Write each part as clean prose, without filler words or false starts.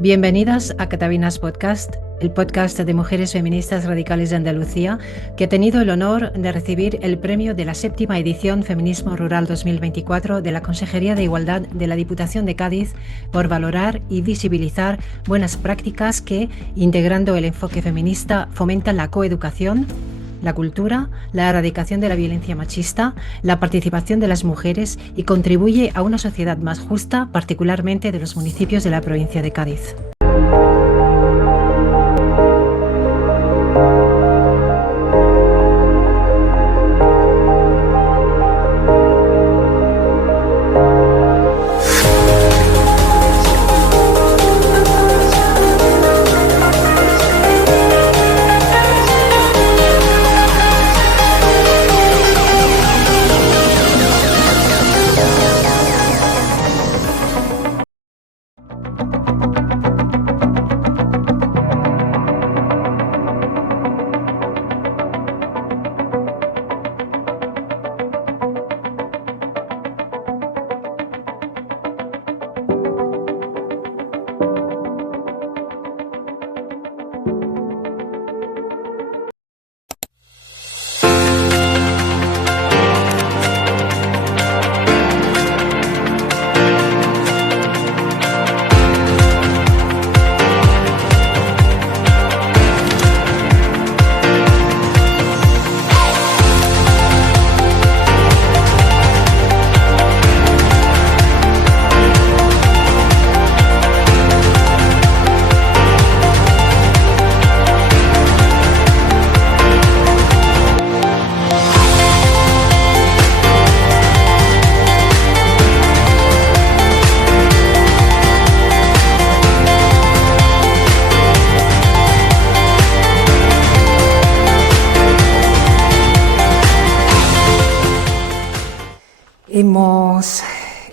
Bienvenidas a Catavinas Podcast, el podcast de mujeres feministas radicales de Andalucía, que ha tenido el honor de recibir el premio de la 7ª edición Feminismo Rural 2024 de la Consejería de Igualdad de la Diputación de Cádiz por valorar y visibilizar buenas prácticas que, integrando el enfoque feminista, fomentan la coeducación, la cultura, la erradicación de la violencia machista, la participación de las mujeres y contribuye a una sociedad más justa, particularmente de los municipios de la provincia de Cádiz.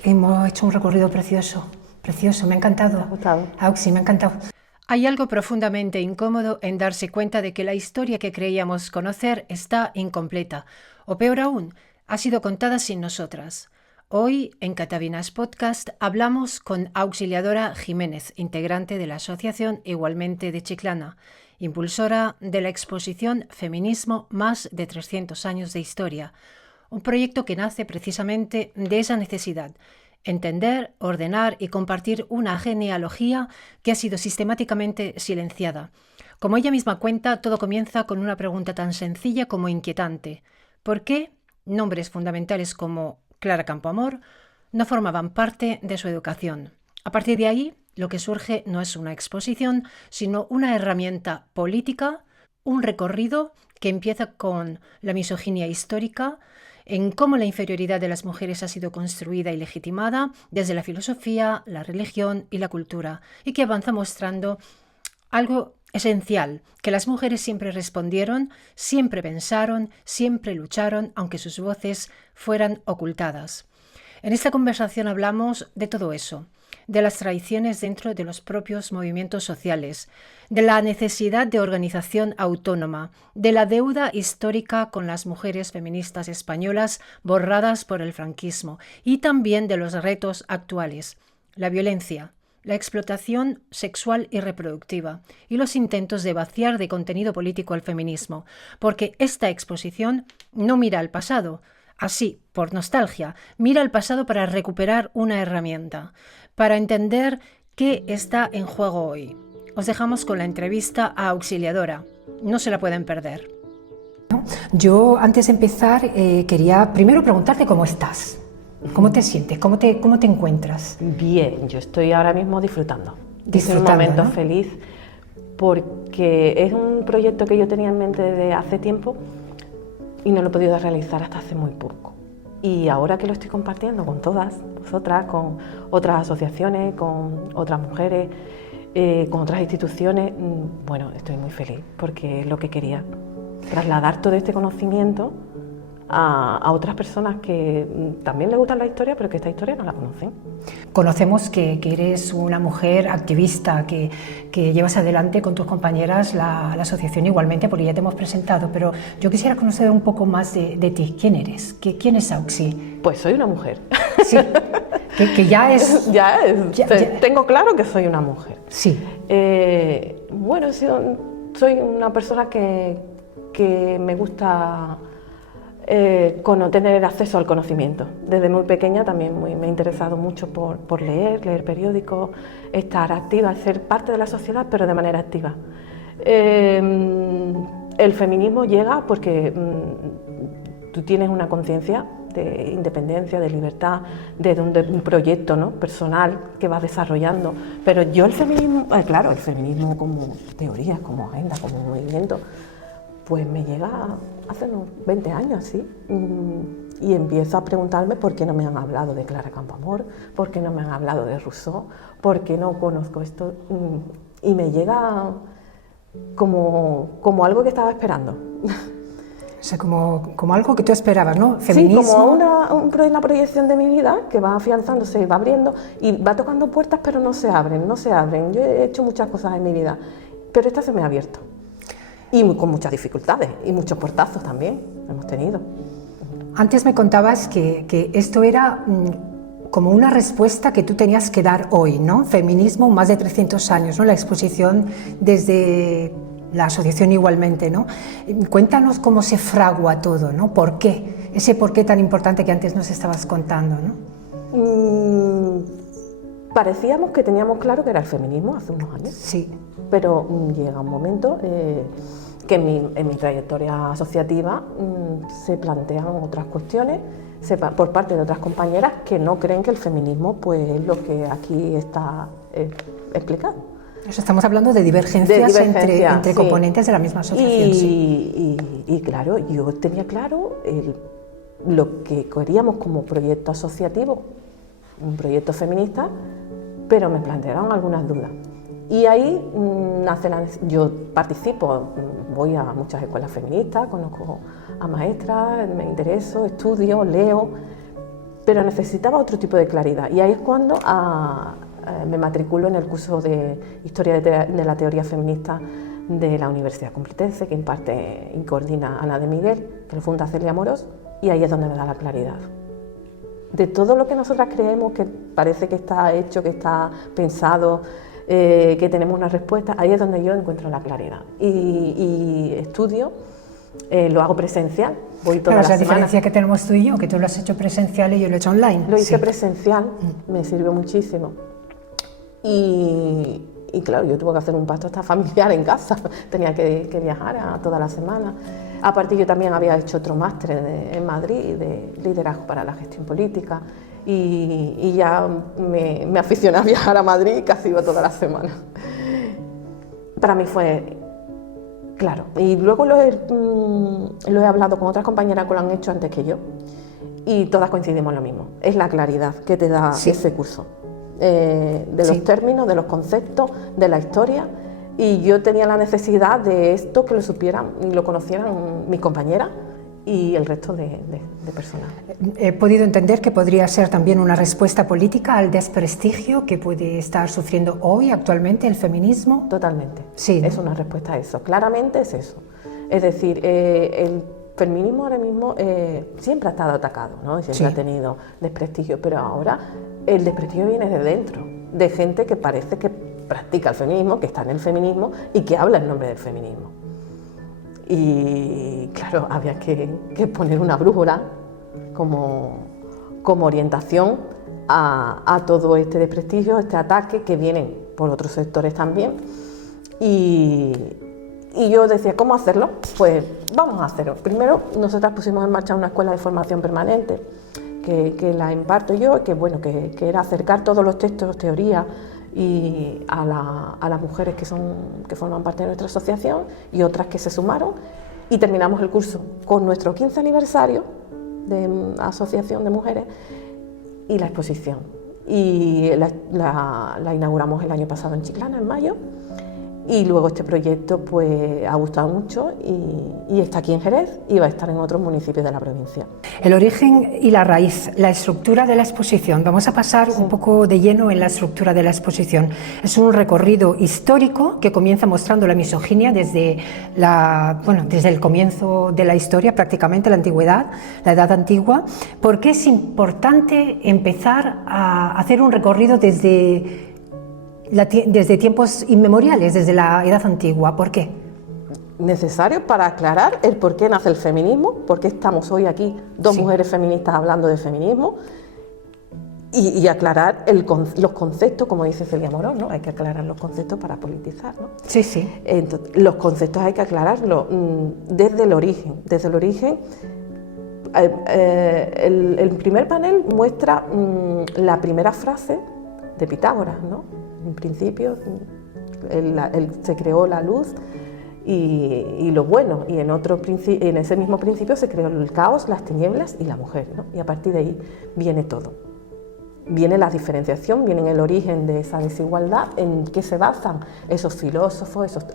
Hemos hecho un recorrido precioso, me ha encantado. ¿Te ha gustado? Auxi, me ha encantado. Hay algo profundamente incómodo en darse cuenta de que la historia que creíamos conocer está incompleta, o peor aún, ha sido contada sin nosotras. Hoy, en Catavinas Podcast, hablamos con Auxiliadora Jiménez, integrante de la Asociación Igualmente de Chiclana, impulsora de la exposición Feminismo, más de 300 años de historia, un proyecto que nace precisamente de esa necesidad: entender, ordenar y compartir una genealogía que ha sido sistemáticamente silenciada. Como ella misma cuenta, todo comienza con una pregunta tan sencilla como inquietante: ¿por qué nombres fundamentales como Clara Campoamor no formaban parte de su educación? A partir de ahí, lo que surge no es una exposición, sino una herramienta política, un recorrido que empieza con la misoginia histórica, en cómo la inferioridad de las mujeres ha sido construida y legitimada desde la filosofía, la religión y la cultura, y que avanza mostrando algo esencial: que las mujeres siempre respondieron, siempre pensaron, siempre lucharon, aunque sus voces fueran ocultadas. En esta conversación hablamos de todo eso, de las traiciones dentro de los propios movimientos sociales, de la necesidad de organización autónoma, de la deuda histórica con las mujeres feministas españolas borradas por el franquismo y también de los retos actuales: la violencia, la explotación sexual y reproductiva y los intentos de vaciar de contenido político al feminismo, porque esta exposición no mira al pasado, así, por nostalgia, mira al pasado para recuperar una herramienta, para entender qué está en juego hoy. Os dejamos con la entrevista a Auxiliadora. No se la pueden perder. Yo, antes de empezar, quería primero preguntarte cómo estás. ¿Cómo te sientes? ¿Cómo te encuentras? Bien, yo estoy ahora mismo disfrutando. Es un Disfrutando, momento ¿no? feliz porque es un proyecto que yo tenía en mente desde hace tiempo y no lo he podido realizar hasta hace muy poco. Y ahora que lo estoy compartiendo con todas vosotras, con otras asociaciones, con otras mujeres, con otras instituciones, bueno, estoy muy feliz porque es lo que quería, trasladar todo este conocimiento a otras personas que también les gusta la historia, pero que esta historia no la conocen. Conocemos que eres una mujer activista, que llevas adelante con tus compañeras la asociación Igualmente, porque ya te hemos presentado, pero yo quisiera conocer un poco más de ti. ¿Quién eres? ¿Quién es Auxi? Pues soy una mujer. Sí. Que ya es... Tengo claro que soy una mujer. Sí. Bueno, soy una persona que me gusta tener acceso al conocimiento. Desde muy pequeña también me he interesado mucho por leer periódicos, estar activa, ser parte de la sociedad, pero de manera activa. El feminismo llega porque tú tienes una conciencia de independencia, de libertad, de un proyecto, ¿no?, personal que vas desarrollando. Pero yo el feminismo como teoría, como agenda, como movimiento, pues me llega hace unos 20 años, ¿sí? Y empiezo a preguntarme por qué no me han hablado de Clara Campoamor, por qué no me han hablado de Rousseau, por qué no conozco esto. Y me llega como algo que estaba esperando. O sea, como algo que tú esperabas, ¿no? Feminismo. Sí, como una proyección de mi vida que va afianzándose, va abriendo y va tocando puertas, pero no se abren. Yo he hecho muchas cosas en mi vida, pero esta se me ha abierto. Y con muchas dificultades y muchos portazos también hemos tenido. Antes me contabas que esto era como una respuesta que tú tenías que dar hoy, ¿no? Feminismo, más de 300 años, ¿no? La exposición desde la asociación igualmente, ¿no? Cuéntanos cómo se fragua todo, ¿no? ¿Por qué? Ese por qué tan importante que antes nos estabas contando, ¿no? Parecíamos que teníamos claro que era el feminismo hace unos años. Sí. Pero llega un momento que en mi trayectoria asociativa se plantean otras cuestiones por parte de otras compañeras que no creen que el feminismo pues, es lo que aquí está explicado. Estamos hablando de divergencias entre sí, componentes de la misma asociación. Y claro, yo tenía claro lo que queríamos como proyecto asociativo, un proyecto feminista, pero me plantearon algunas dudas. Y ahí yo participo, voy a muchas escuelas feministas, conozco a maestras, me intereso, estudio, leo, pero necesitaba otro tipo de claridad. Y ahí es cuando me matriculo en el curso de Historia de la Teoría Feminista de la Universidad Complutense, que imparte y coordina Ana de Miguel, que lo funda Celia Amorós, y ahí es donde me da la claridad. De todo lo que nosotras creemos que parece que está hecho, que está pensado, que tenemos una respuesta, ahí es donde yo encuentro la claridad. Y estudio, lo hago presencial, voy todas las semanas. La diferencia que tenemos tú y yo, que tú lo has hecho presencial y yo lo he hecho online. Lo hice presencial, me sirvió muchísimo. Y claro, yo tuve que hacer un pacto hasta familiar en casa, tenía que viajar toda la semana. Aparte yo también había hecho otro máster en Madrid de liderazgo para la gestión política y ya me aficioné a viajar a Madrid, casi iba toda la semana. Para mí fue claro. Y luego lo he hablado con otras compañeras que lo han hecho antes que yo y todas coincidimos en lo mismo. Es la claridad que te da ese curso. De los términos, de los conceptos, de la historia, y yo tenía la necesidad de esto que lo supieran y lo conocieran mis compañeras y el resto de personas. He podido entender que podría ser también una respuesta política al desprestigio que puede estar sufriendo hoy actualmente el feminismo. Totalmente, sí, ¿no? Es una respuesta a eso, claramente es eso. Es decir, el feminismo ahora mismo siempre ha estado atacado, ¿no? Siempre ha tenido desprestigio, pero ahora el desprestigio viene de dentro, de gente que parece que practica el feminismo, que está en el feminismo y que habla en nombre del feminismo. Y claro, había que poner una brújula como orientación a todo este desprestigio, este ataque que vienen por otros sectores también. Y yo decía, ¿cómo hacerlo? Pues vamos a hacerlo. Primero, nosotras pusimos en marcha una escuela de formación permanente que la imparto yo, que era acercar todos los textos, teorías, y a las mujeres que forman parte de nuestra asociación y otras que se sumaron, y terminamos el curso con nuestro 15 aniversario de asociación de mujeres y la exposición. Y la inauguramos el año pasado en Chiclana, en mayo, Y luego este proyecto pues ha gustado mucho y está aquí en Jerez y va a estar en otros municipios de la provincia. El origen y la raíz, la estructura de la exposición. Vamos a pasar un poco de lleno en la estructura de la exposición. Es un recorrido histórico que comienza mostrando la misoginia desde el comienzo de la historia, prácticamente la antigüedad, la Edad Antigua. ¿Por qué es importante empezar a hacer un recorrido desde tiempos inmemoriales, desde la Edad Antigua? ¿Por qué? Necesario para aclarar el por qué nace el feminismo, por qué estamos hoy aquí dos mujeres feministas hablando de feminismo y aclarar los conceptos, como dice Celia Morón, ¿no? Hay que aclarar los conceptos para politizar, ¿no? Sí, sí. Entonces, los conceptos hay que aclararlos desde el origen. Desde el origen, el primer panel muestra la primera frase de Pitágoras, ¿no? En principio, se creó la luz y lo bueno, y en ese mismo principio se creó el caos, las tinieblas y la mujer, ¿no? Y a partir de ahí viene todo. Viene la diferenciación, viene el origen de esa desigualdad, en qué se basan esos filósofos, esos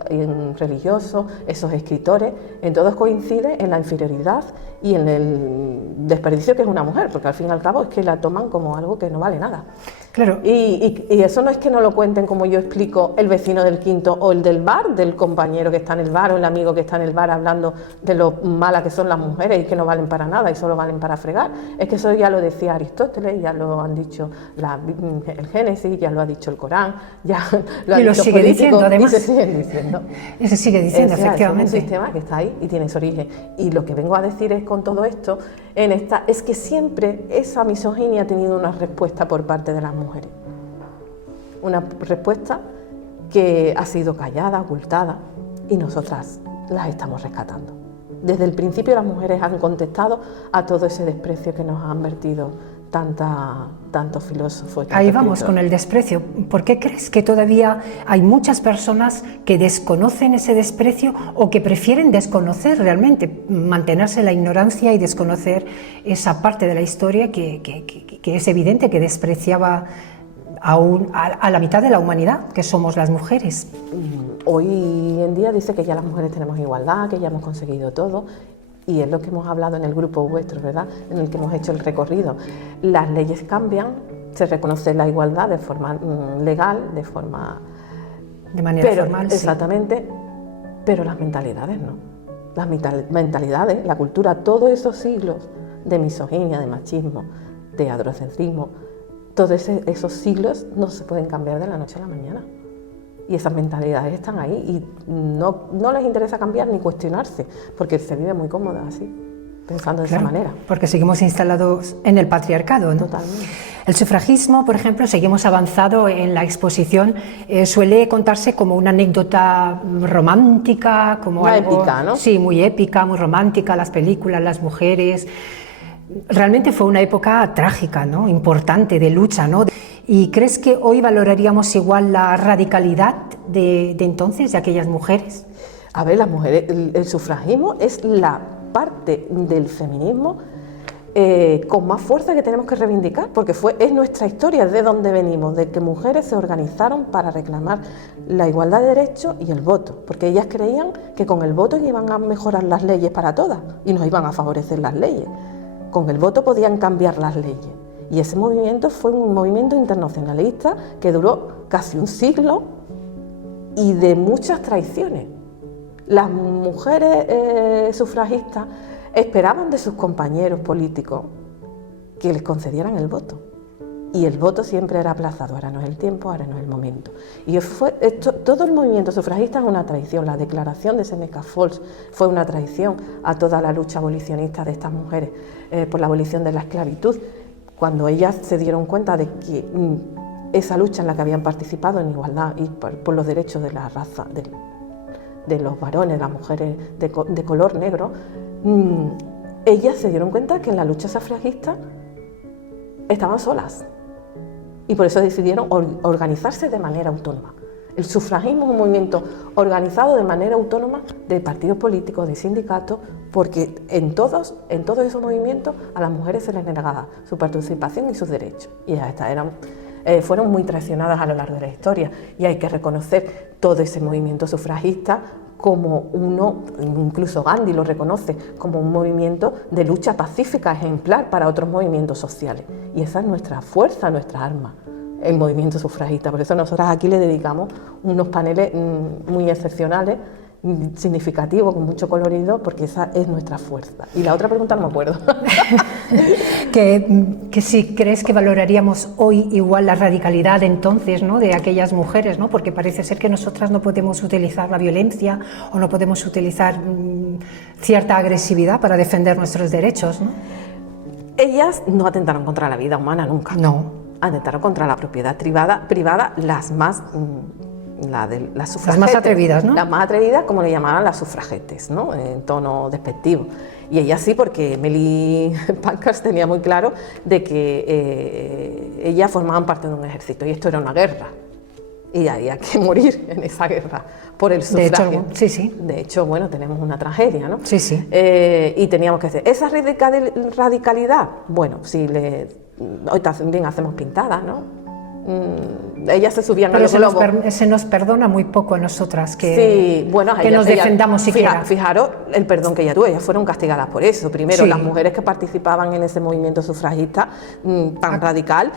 religiosos, esos escritores. En todos coincide en la inferioridad y en el desperdicio que es una mujer, porque al fin y al cabo es que la toman como algo que no vale nada. Claro. Y eso no es que no lo cuenten como yo explico el vecino del quinto o el del bar, del compañero que está en el bar o el amigo que está en el bar hablando de lo malas que son las mujeres y que no valen para nada y solo valen para fregar. Es que eso ya lo decía Aristóteles, ya lo han dicho el Génesis, ya lo ha dicho el Corán, ya lo han dicho sigue diciendo, además. Y se siguen diciendo. Y se sigue diciendo, efectivamente. Es un sistema que está ahí y tiene su origen. Y lo que vengo a decir es con todo esto, es que siempre esa misoginia ha tenido una respuesta por parte de las mujeres. Una respuesta que ha sido callada, ocultada, y nosotras las estamos rescatando. Desde el principio las mujeres han contestado a todo ese desprecio que nos han vertido tantos filósofos. Ahí vamos con el desprecio. ¿Por qué crees que todavía hay muchas personas que desconocen ese desprecio o que prefieren desconocer realmente, mantenerse en la ignorancia y desconocer esa parte de la historia que es evidente que despreciaba a la mitad de la humanidad, que somos las mujeres? Hoy en día dice que ya las mujeres tenemos igualdad, que ya hemos conseguido todo. Y es lo que hemos hablado en el grupo vuestro, ¿verdad?, en el que hemos hecho el recorrido. Las leyes cambian, se reconoce la igualdad de forma legal, de manera formal, exactamente, sí. Pero las mentalidades no. Las mentalidades, la cultura, todos esos siglos de misoginia, de machismo, de androcentrismo, todos esos siglos no se pueden cambiar de la noche a la mañana. Y esas mentalidades están ahí y no les interesa cambiar ni cuestionarse, porque se vive muy cómoda así, pensando de esa manera. Porque seguimos instalados en el patriarcado, ¿no? Totalmente. El sufragismo, por ejemplo, seguimos avanzado en la exposición, suele contarse como una anécdota romántica, como algo épica, ¿no? Sí, muy épica, muy romántica, las películas, las mujeres. Realmente fue una época trágica, ¿no?, importante, de lucha, ¿no? ¿Y crees que hoy valoraríamos igual la radicalidad de entonces, de aquellas mujeres? A ver, las mujeres, el sufragismo es la parte del feminismo con más fuerza que tenemos que reivindicar, porque es nuestra historia, de donde venimos, de que mujeres se organizaron para reclamar la igualdad de derechos y el voto, porque ellas creían que con el voto iban a mejorar las leyes para todas y nos iban a favorecer las leyes. Con el voto podían cambiar las leyes. Y ese movimiento fue un movimiento internacionalista que duró casi un siglo y de muchas traiciones. Las mujeres sufragistas esperaban de sus compañeros políticos que les concedieran el voto. Y el voto siempre era aplazado, ahora no es el tiempo, ahora no es el momento. Y todo el movimiento sufragista es una traición. La declaración de Seneca Falls fue una traición a toda la lucha abolicionista de estas mujeres por la abolición de la esclavitud. Cuando ellas se dieron cuenta de que esa lucha en la que habían participado en igualdad y por los derechos de la raza, de los varones, las mujeres de color negro, ellas se dieron cuenta que en la lucha sufragista estaban solas y por eso decidieron organizarse de manera autónoma. El sufragismo es un movimiento organizado de manera autónoma de partidos políticos, de sindicatos, porque en todos esos movimientos a las mujeres se les negaba su participación y sus derechos. Y ya está, fueron muy traicionadas a lo largo de la historia, y hay que reconocer todo ese movimiento sufragista como uno, incluso Gandhi lo reconoce, como un movimiento de lucha pacífica ejemplar para otros movimientos sociales. Y esa es nuestra fuerza, nuestra arma, el movimiento sufragista. Por eso nosotras aquí le dedicamos unos paneles muy excepcionales, significativos, con mucho colorido, porque esa es nuestra fuerza. Y la otra pregunta no me acuerdo. que si crees que valoraríamos hoy igual la radicalidad entonces, ¿no?, de aquellas mujeres, ¿no?, porque parece ser que nosotras no podemos utilizar la violencia o no podemos utilizar cierta agresividad para defender nuestros derechos, ¿no? Ellas no atentaron contra la vida humana nunca. No. Atentaron contra la propiedad privada, las más... las sufragetes, las más atrevidas, ¿no? Las más atrevidas, como le llamaban las sufragetes, ¿no?, en tono despectivo. Y ella sí, porque Emily Pankhurst tenía muy claro de que ellas formaban parte de un ejército y esto era una guerra. Y había que morir en esa guerra por el sufragio. De hecho, sí, sí. De hecho, bueno, tenemos una tragedia, ¿no? Sí, sí. Y teníamos que hacer esa radicalidad. Bueno, si hoy también hacemos pintadas, ¿no? Ellas se subían a los globos. Se nos perdona muy poco a nosotras que, sí, bueno, que nos defendamos siquiera. Fijaros el perdón que ella tuvo, ellas fueron castigadas por eso. Primero, las mujeres que participaban en ese movimiento sufragista tan radical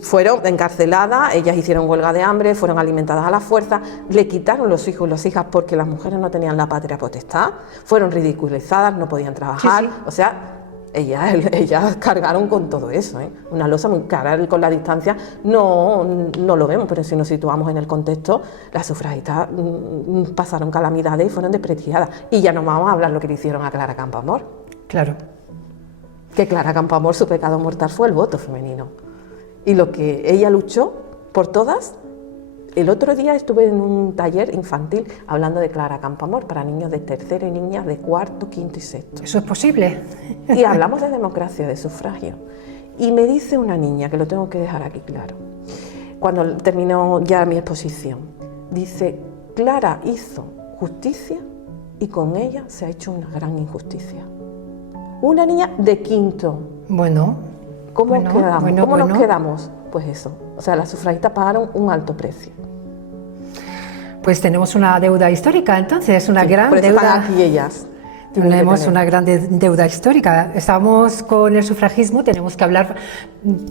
fueron encarceladas, ellas hicieron huelga de hambre, fueron alimentadas a la fuerza, le quitaron los hijos y las hijas porque las mujeres no tenían la patria potestad, fueron ridiculizadas, no podían trabajar, o sea... Ellas cargaron con todo eso, ¿eh? Una losa muy cara, con la distancia no lo vemos, pero si nos situamos en el contexto, las sufragistas pasaron calamidades y fueron despreciadas. Y ya no vamos a hablar lo que le hicieron a Clara Campoamor. Claro. Que Clara Campoamor, su pecado mortal fue el voto femenino. Y lo que ella luchó por todas. El otro día estuve en un taller infantil hablando de Clara Campoamor para niños de tercero y niñas de cuarto, quinto y sexto. ¿Eso es posible? Y hablamos de democracia, de sufragio. Y me dice una niña, que lo tengo que dejar aquí claro, cuando terminó ya mi exposición, dice, Clara hizo justicia y con ella se ha hecho una gran injusticia. Una niña de quinto. Bueno. ¿Cómo nos quedamos? Pues eso, o sea, las sufragistas pagaron un alto precio. Pues tenemos una deuda histórica, entonces, una gran por eso deuda. Están aquí ellas. Tenemos una gran deuda histórica. Estamos con el sufragismo, tenemos que hablar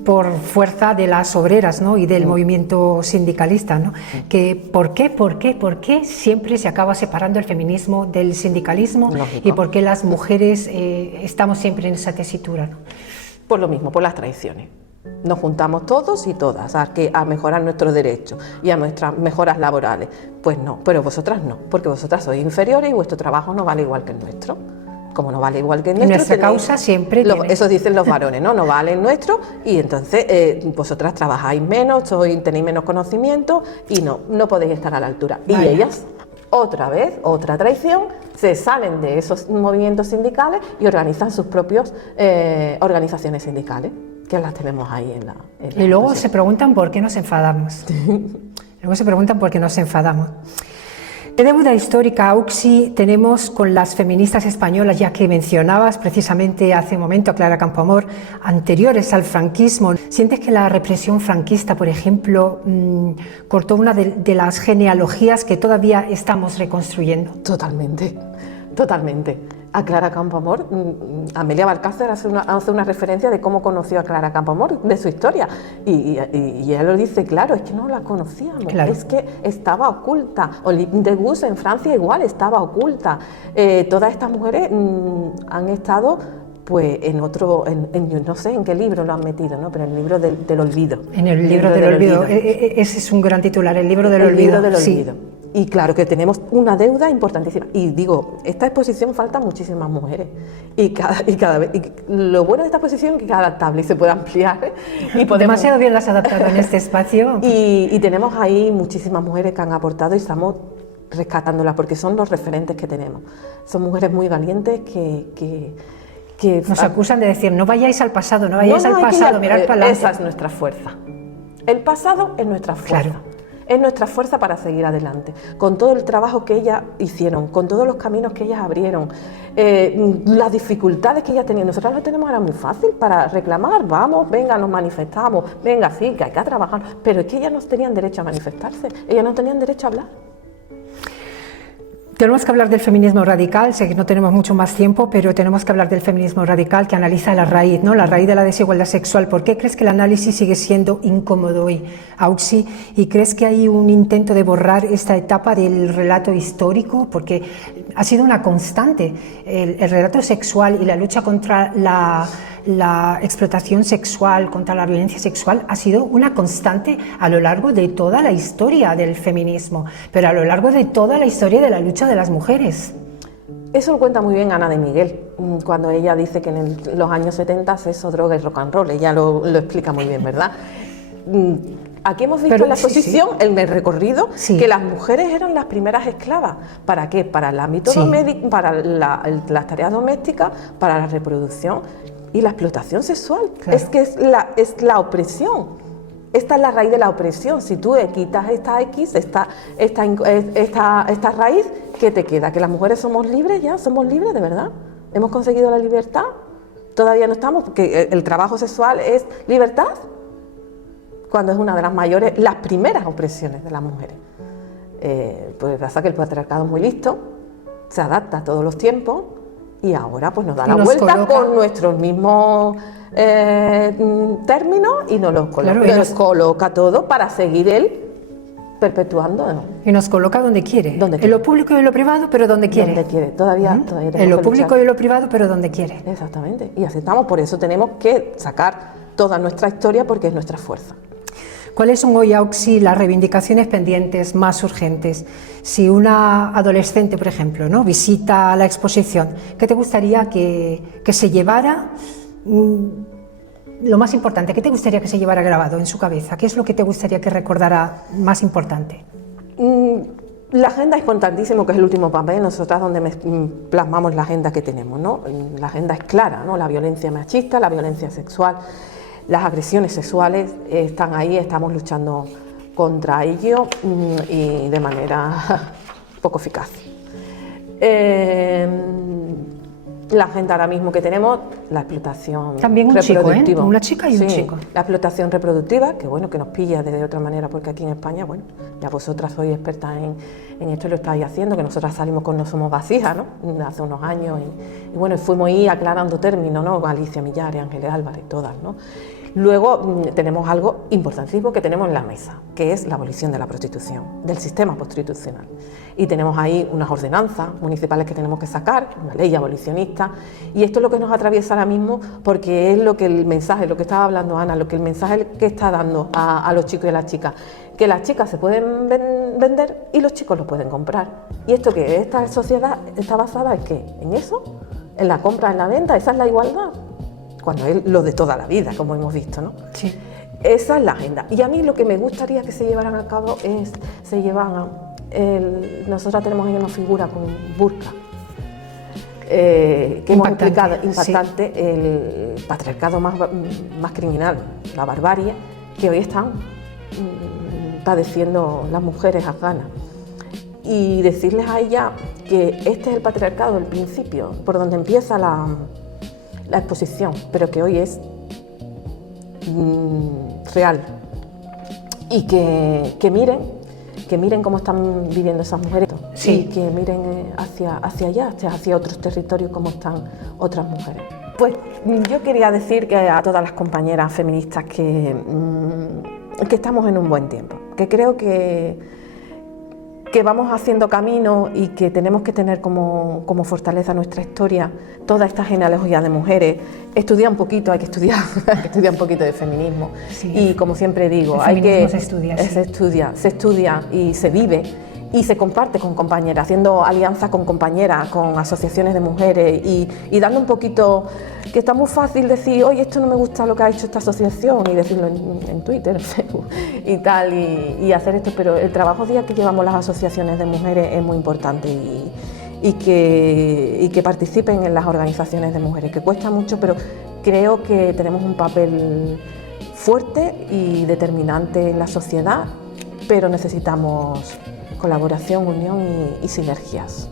por fuerza de las obreras, ¿no?, y del movimiento sindicalista, ¿no? Que ¿por qué siempre se acaba separando el feminismo del sindicalismo? Lógico. Y por qué las mujeres estamos siempre en esa tesitura, ¿no? Por lo mismo, por las traiciones. Nos juntamos todos y todas a mejorar nuestros derechos y a nuestras mejoras laborales. Pues no, pero vosotras no, porque vosotras sois inferiores y vuestro trabajo no vale igual que el nuestro. Como no vale igual que el nuestro... Nuestra causa siempre eso dicen los varones, ¿no? No vale el nuestro y entonces vosotras trabajáis menos, tenéis menos conocimiento y no podéis estar a la altura. Vaya. Y ellas, otra vez, otra traición, se salen de esos movimientos sindicales y organizan sus propias organizaciones sindicales, que las tenemos ahí en la y luego se preguntan por qué nos enfadamos. ¿Qué deuda histórica, Auxi, tenemos con las feministas españolas, ya que mencionabas precisamente hace un momento a Clara Campoamor, anteriores al franquismo? ¿Sientes que la represión franquista, por ejemplo, cortó una de las genealogías que todavía estamos reconstruyendo? Totalmente. A Clara Campoamor, Amelia Valcárcel hace una referencia de cómo conoció a Clara Campoamor, de su historia, y ella lo dice claro, es que no la conocíamos, claro. Es que estaba oculta. Olympe de Gouges en Francia igual estaba oculta. Todas estas mujeres han estado pues no sé en qué libro lo han metido, ¿no? Pero en el libro del olvido. En el libro del olvido. Ese es un gran titular, el libro del olvido. El libro del olvido. Y claro que tenemos una deuda importantísima. Y digo, esta exposición faltan muchísimas mujeres. Y cada vez. Y lo bueno de esta exposición es que es adaptable y se puede ampliar. Y demasiado bien las has adaptado en este espacio. Y tenemos ahí muchísimas mujeres que han aportado y estamos rescatándolas porque son los referentes que tenemos. Son mujeres muy valientes que nos acusan de decir, no vayáis al pasado, mirad para adelante. Esa es nuestra fuerza. El pasado es nuestra fuerza. Claro. es nuestra fuerza para seguir adelante, con todo el trabajo que ellas hicieron, con todos los caminos que ellas abrieron, las dificultades que ellas tenían. Nosotros lo tenemos ahora muy fácil para reclamar, vamos, venga, nos manifestamos, venga, sí, que hay que trabajar, pero es que ellas no tenían derecho a manifestarse, ellas no tenían derecho a hablar. Tenemos que hablar del feminismo radical, sé que no tenemos mucho más tiempo, pero tenemos que hablar del feminismo radical que analiza la raíz, ¿no? La raíz de la desigualdad sexual. ¿Por qué crees que el análisis sigue siendo incómodo hoy, Auxi? ¿Y crees que hay un intento de borrar esta etapa del relato histórico? Porque ha sido una constante. El relato sexual y la lucha contra la explotación sexual, contra la violencia sexual, ha sido una constante a lo largo de toda la historia del feminismo, pero a lo largo de toda la historia de la lucha de las mujeres. Eso lo cuenta muy bien Ana de Miguel, cuando ella dice que en los años 70 sexo, droga y rock and roll. Ella lo explica muy bien, ¿verdad? Aquí hemos visto en la exposición, en el recorrido, que las mujeres eran las primeras esclavas. ¿Para qué? Para el ámbito doméstico, para las tareas domésticas, para la reproducción y la explotación sexual. Claro. Es que es la opresión. Esta es la raíz de la opresión. Si tú quitas esta X, esta raíz, ¿qué te queda? ¿Que las mujeres somos libres ya? ¿Somos libres de verdad? ¿Hemos conseguido la libertad? Todavía no estamos, porque el trabajo sexual es libertad, cuando es una de las mayores, las primeras opresiones de las mujeres. Pues pasa que el patriarcado es muy listo, se adapta a todos los tiempos y ahora pues nos da la vuelta con nuestros mismos términos y nos los coloca todo para seguir él perpetuando, ¿no? Y nos coloca donde quiere. En lo público y en lo privado, pero donde quiere. Donde quiere, todavía en lo público y en lo privado, pero donde quiere. Exactamente, y así estamos, por eso tenemos que sacar toda nuestra historia porque es nuestra fuerza. ¿Cuáles son hoy, Auxi, las reivindicaciones pendientes más urgentes? Si una adolescente, por ejemplo, ¿no?, visita la exposición, ¿qué te gustaría que se llevara? Lo más importante, ¿qué te gustaría que se llevara grabado en su cabeza? ¿Qué es lo que te gustaría que recordara más importante? La agenda es importantísimo, que es el último papel, nosotras donde plasmamos la agenda que tenemos, ¿no? La agenda es clara, ¿no? La violencia machista, la violencia sexual, las agresiones sexuales están ahí, estamos luchando contra ello y de manera poco eficaz. La agenda ahora mismo que tenemos, la explotación también reproductiva. Chico, una chica y un chico. La explotación reproductiva, que bueno, que nos pilla de otra manera, porque aquí en España, bueno, ya vosotras sois expertas en esto y lo estáis haciendo, que nosotras salimos con No Somos Vasijas, ¿no?, hace unos años, y bueno, fuimos ahí aclarando términos, ¿no?, Alicia Millares, Ángeles Álvarez, todas, ¿no? Luego tenemos algo importantísimo que tenemos en la mesa, que es la abolición de la prostitución, del sistema prostitucional. Y tenemos ahí unas ordenanzas municipales que tenemos que sacar, una ley abolicionista, y esto es lo que nos atraviesa ahora mismo, porque es lo que el mensaje, lo que estaba hablando Ana, lo que el mensaje que está dando a los chicos y a las chicas, que las chicas se pueden vender y los chicos lo pueden comprar. Y esto que esta sociedad está basada es que en eso, en la compra, en la venta, esa es la igualdad. Cuando es lo de toda la vida, como hemos visto, ¿no? Sí. Esa es la agenda. Y a mí lo que me gustaría que se llevaran a cabo es, nosotros tenemos ahí una figura con burka, que hemos explicado, impactante, sí. El patriarcado más criminal, la barbarie, que hoy están padeciendo las mujeres afganas. Y decirles a ellas que este es el patriarcado del principio, por donde empieza la exposición, pero que hoy es real, y que miren cómo están viviendo esas mujeres, sí. Y que miren hacia allá, hacia otros territorios, como están otras mujeres. Pues yo quería decir que a todas las compañeras feministas que estamos en un buen tiempo, que creo que vamos haciendo camino y que tenemos que tener como fortaleza nuestra historia, toda esta genealogía de mujeres. Estudia un poquito, hay que estudiar un poquito de feminismo. Sí, y como siempre digo, se estudia y se vive y se comparte con compañeras, haciendo alianzas con compañeras, con asociaciones de mujeres y dando un poquito, que está muy fácil decir, oye, esto no me gusta lo que ha hecho esta asociación, y decirlo en Twitter, en Facebook y tal, y hacer esto, pero el trabajo día que llevamos las asociaciones de mujeres es muy importante y que participen en las organizaciones de mujeres, que cuesta mucho, pero creo que tenemos un papel fuerte y determinante en la sociedad, pero necesitamos colaboración, unión y sinergias.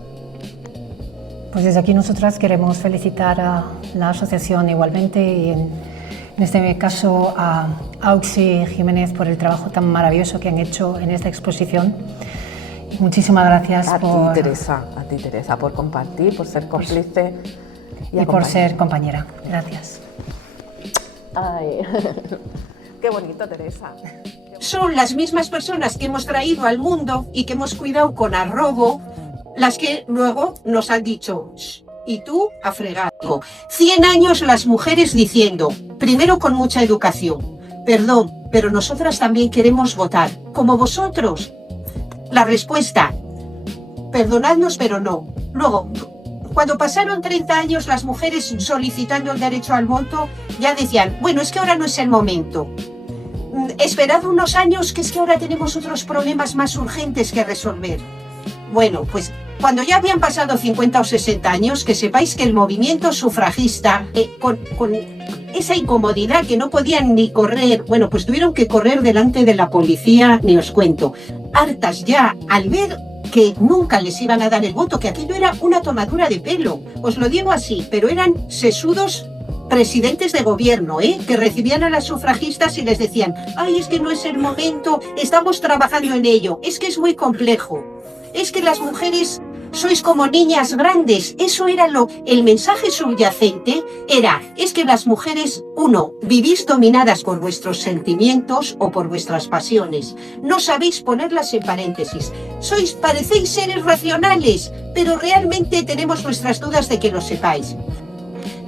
Pues desde aquí nosotras queremos felicitar a la asociación igualmente y en este caso a Auxi Jiménez por el trabajo tan maravilloso que han hecho en esta exposición. Muchísimas gracias a ti, Teresa, por compartir, por ser cómplice y por ser compañera. Gracias. Ay, qué bonito, Teresa. Son las mismas personas que hemos traído al mundo y que hemos cuidado con arrobo, las que luego nos han dicho, y tú a fregar. 100 años las mujeres diciendo, primero con mucha educación, perdón, pero nosotras también queremos votar, como vosotros. La respuesta, perdonadnos, pero no. Luego, cuando pasaron 30 años las mujeres solicitando el derecho al voto, ya decían, bueno, es que ahora no es el momento. Esperad unos años, que es que ahora tenemos otros problemas más urgentes que resolver. Bueno, pues cuando ya habían pasado 50 o 60 años, que sepáis que el movimiento sufragista, con esa incomodidad que no podían ni correr, bueno, pues tuvieron que correr delante de la policía, ni os cuento. Hartas ya, al ver que nunca les iban a dar el voto, que aquello era una tomadura de pelo, os lo digo así, pero eran sesudos presidentes de gobierno, que recibían a las sufragistas y les decían, ay, es que no es el momento, estamos trabajando en ello, es que es muy complejo, es que las mujeres sois como niñas grandes. Eso era el mensaje subyacente, es que las mujeres, uno, vivís dominadas por vuestros sentimientos o por vuestras pasiones, no sabéis ponerlas en paréntesis, parecéis seres racionales, pero realmente tenemos nuestras dudas de que lo sepáis.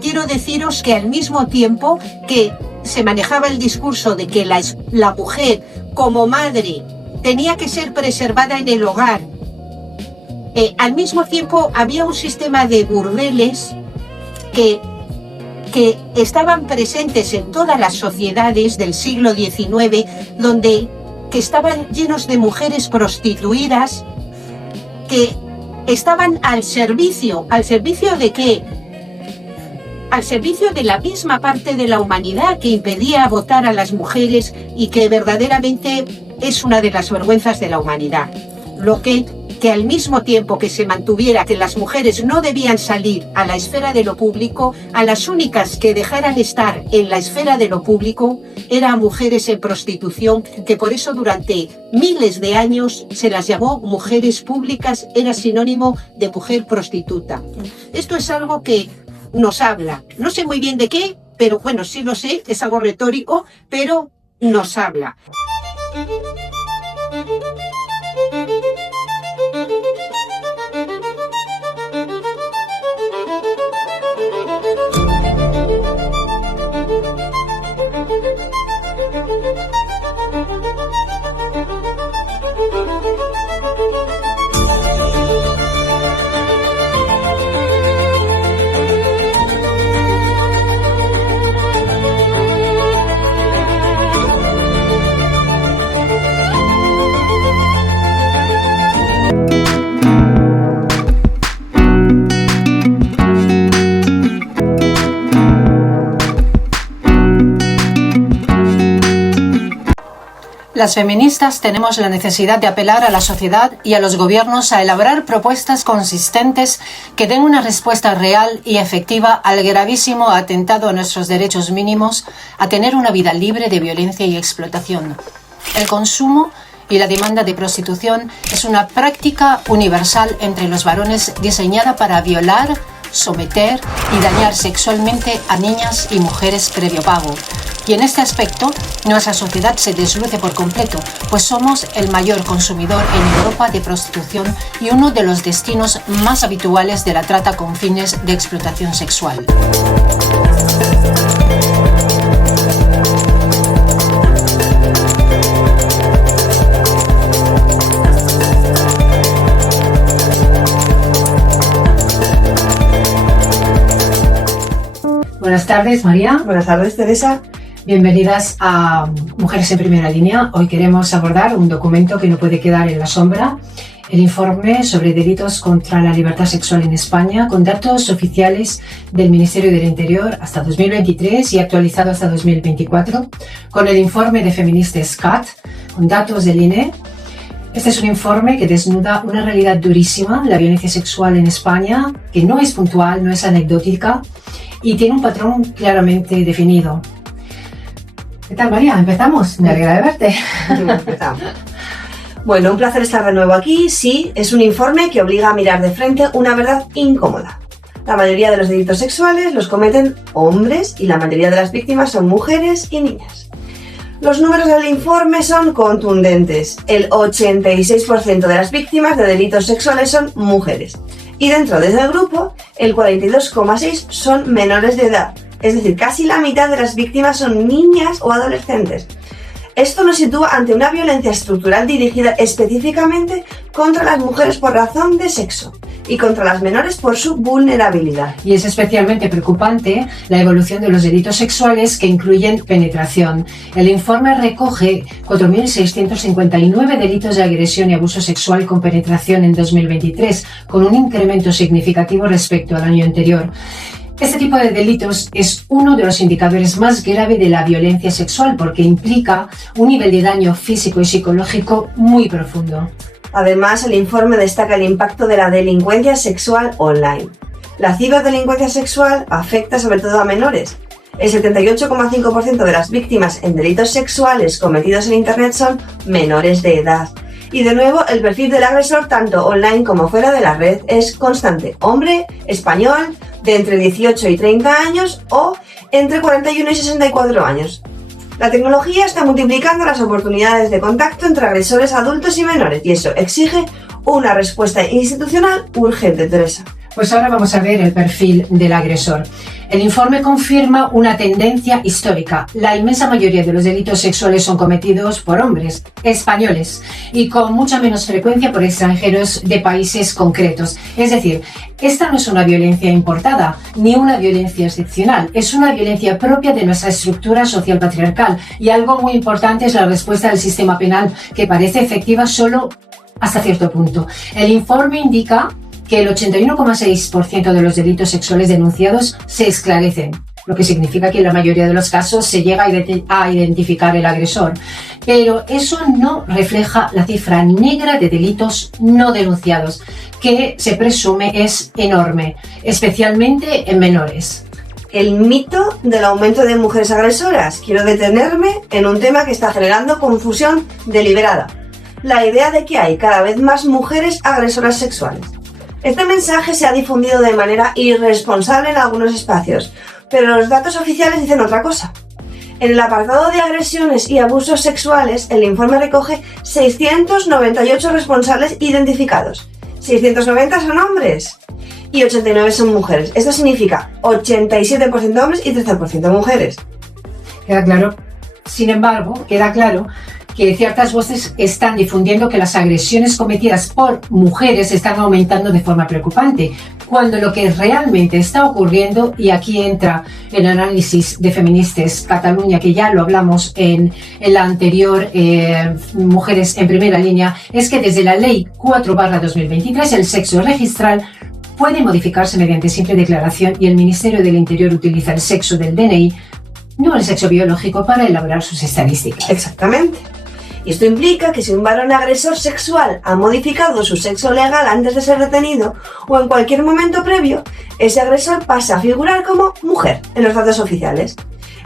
Quiero deciros que al mismo tiempo que se manejaba el discurso de que la mujer como madre tenía que ser preservada en el hogar, al mismo tiempo había un sistema de burdeles que estaban presentes en todas las sociedades del siglo XIX, que estaban llenos de mujeres prostituidas, que estaban al servicio ¿de qué? Al servicio de la misma parte de la humanidad que impedía votar a las mujeres y que verdaderamente es una de las vergüenzas de la humanidad. Que al mismo tiempo que se mantuviera que las mujeres no debían salir a la esfera de lo público, a las únicas que dejaran estar en la esfera de lo público eran mujeres en prostitución, que por eso durante miles de años se las llamó mujeres públicas, era sinónimo de mujer prostituta. Esto es algo que nos habla, no sé muy bien de qué, pero bueno, sí lo sé, es algo retórico, pero nos habla. Las feministas tenemos la necesidad de apelar a la sociedad y a los gobiernos a elaborar propuestas consistentes que den una respuesta real y efectiva al gravísimo atentado a nuestros derechos mínimos a tener una vida libre de violencia y explotación. El consumo y la demanda de prostitución es una práctica universal entre los varones diseñada para violar, someter y dañar sexualmente a niñas y mujeres previo pago. Y en este aspecto, nuestra sociedad se desluce por completo, pues somos el mayor consumidor en Europa de prostitución y uno de los destinos más habituales de la trata con fines de explotación sexual. Buenas tardes, María. Buenas tardes, Teresa. Bienvenidas a Mujeres en Primera Línea. Hoy queremos abordar un documento que no puede quedar en la sombra, el informe sobre delitos contra la libertad sexual en España, con datos oficiales del Ministerio del Interior hasta 2023 y actualizado hasta 2024, con el informe de Feministas CAT, con datos del INE Este es un informe que desnuda una realidad durísima, la violencia sexual en España, que no es puntual, no es anecdótica y tiene un patrón claramente definido. ¿Qué tal, María? ¿Empezamos? Me alegra de verte. Empezamos. Bueno, un placer estar de nuevo aquí. Sí, es un informe que obliga a mirar de frente una verdad incómoda. La mayoría de los delitos sexuales los cometen hombres y la mayoría de las víctimas son mujeres y niñas. Los números del informe son contundentes. El 86% de las víctimas de delitos sexuales son mujeres. Y dentro de ese grupo, el 42,6% son menores de edad. Es decir, casi la mitad de las víctimas son niñas o adolescentes. Esto nos sitúa ante una violencia estructural dirigida específicamente contra las mujeres por razón de sexo y contra las menores por su vulnerabilidad. Y es especialmente preocupante la evolución de los delitos sexuales que incluyen penetración. El informe recoge 4.659 delitos de agresión y abuso sexual con penetración en 2023, con un incremento significativo respecto al año anterior. Este tipo de delitos es uno de los indicadores más graves de la violencia sexual porque implica un nivel de daño físico y psicológico muy profundo. Además, el informe destaca el impacto de la delincuencia sexual online. La ciberdelincuencia sexual afecta sobre todo a menores. El 78,5% de las víctimas en delitos sexuales cometidos en Internet son menores de edad. Y de nuevo, el perfil del agresor, tanto online como fuera de la red, es constante. Hombre, español, de entre 18 y 30 años o entre 41 y 64 años. La tecnología está multiplicando las oportunidades de contacto entre agresores adultos y menores y eso exige una respuesta institucional urgente, Teresa. Pues ahora vamos a ver el perfil del agresor. El informe confirma una tendencia histórica. La inmensa mayoría de los delitos sexuales son cometidos por hombres españoles y con mucha menos frecuencia por extranjeros de países concretos. Es decir, esta no es una violencia importada ni una violencia excepcional. Es una violencia propia de nuestra estructura social patriarcal y algo muy importante es la respuesta del sistema penal que parece efectiva solo hasta cierto punto. El informe indica que el 81,6% de los delitos sexuales denunciados se esclarecen, lo que significa que en la mayoría de los casos se llega a identificar el agresor. Pero eso no refleja la cifra negra de delitos no denunciados, que se presume es enorme, especialmente en menores. El mito del aumento de mujeres agresoras. Quiero detenerme en un tema que está generando confusión deliberada. La idea de que hay cada vez más mujeres agresoras sexuales. Este mensaje se ha difundido de manera irresponsable en algunos espacios, pero los datos oficiales dicen otra cosa. En el apartado de agresiones y abusos sexuales, el informe recoge 698 responsables identificados. 690 son hombres y 89 son mujeres. Esto significa 87% hombres y 13% mujeres. Queda claro. Sin embargo, queda claro que ciertas voces están difundiendo que las agresiones cometidas por mujeres están aumentando de forma preocupante, cuando lo que realmente está ocurriendo, y aquí entra el análisis de Feministes Cataluña, que ya lo hablamos en la anterior Mujeres en Primera Línea, es que desde la Ley 4/2023 el sexo registral puede modificarse mediante simple declaración y el Ministerio del Interior utiliza el sexo del DNI, no el sexo biológico, para elaborar sus estadísticas. Exactamente. Y esto implica que si un varón agresor sexual ha modificado su sexo legal antes de ser detenido o en cualquier momento previo, ese agresor pasa a figurar como mujer en los datos oficiales.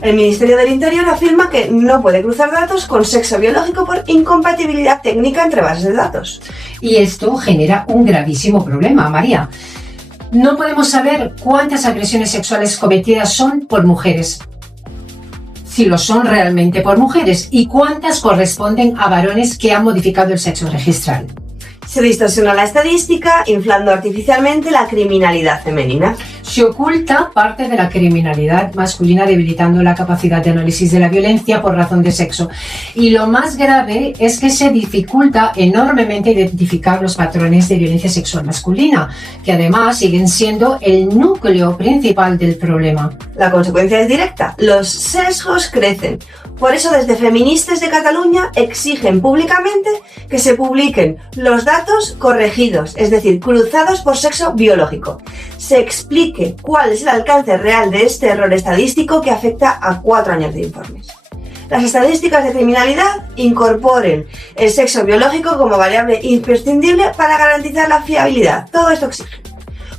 El Ministerio del Interior afirma que no puede cruzar datos con sexo biológico por incompatibilidad técnica entre bases de datos. Y esto genera un gravísimo problema, María. No podemos saber cuántas agresiones sexuales cometidas son por mujeres, si lo son realmente por mujeres, y cuántas corresponden a varones que han modificado el sexo registral. Se distorsiona la estadística, inflando artificialmente la criminalidad femenina. Se oculta parte de la criminalidad masculina, debilitando la capacidad de análisis de la violencia por razón de sexo. Y lo más grave es que se dificulta enormemente identificar los patrones de violencia sexual masculina, que además siguen siendo el núcleo principal del problema. La consecuencia es directa. Los sesgos crecen. Por eso, desde Feministes de Cataluña exigen públicamente que se publiquen los datos corregidos, es decir, cruzados por sexo biológico. Se explique cuál es el alcance real de este error estadístico que afecta a 4 años de informes. las estadísticas de criminalidad incorporen el sexo biológico como variable imprescindible para garantizar la fiabilidad. Todo esto exige.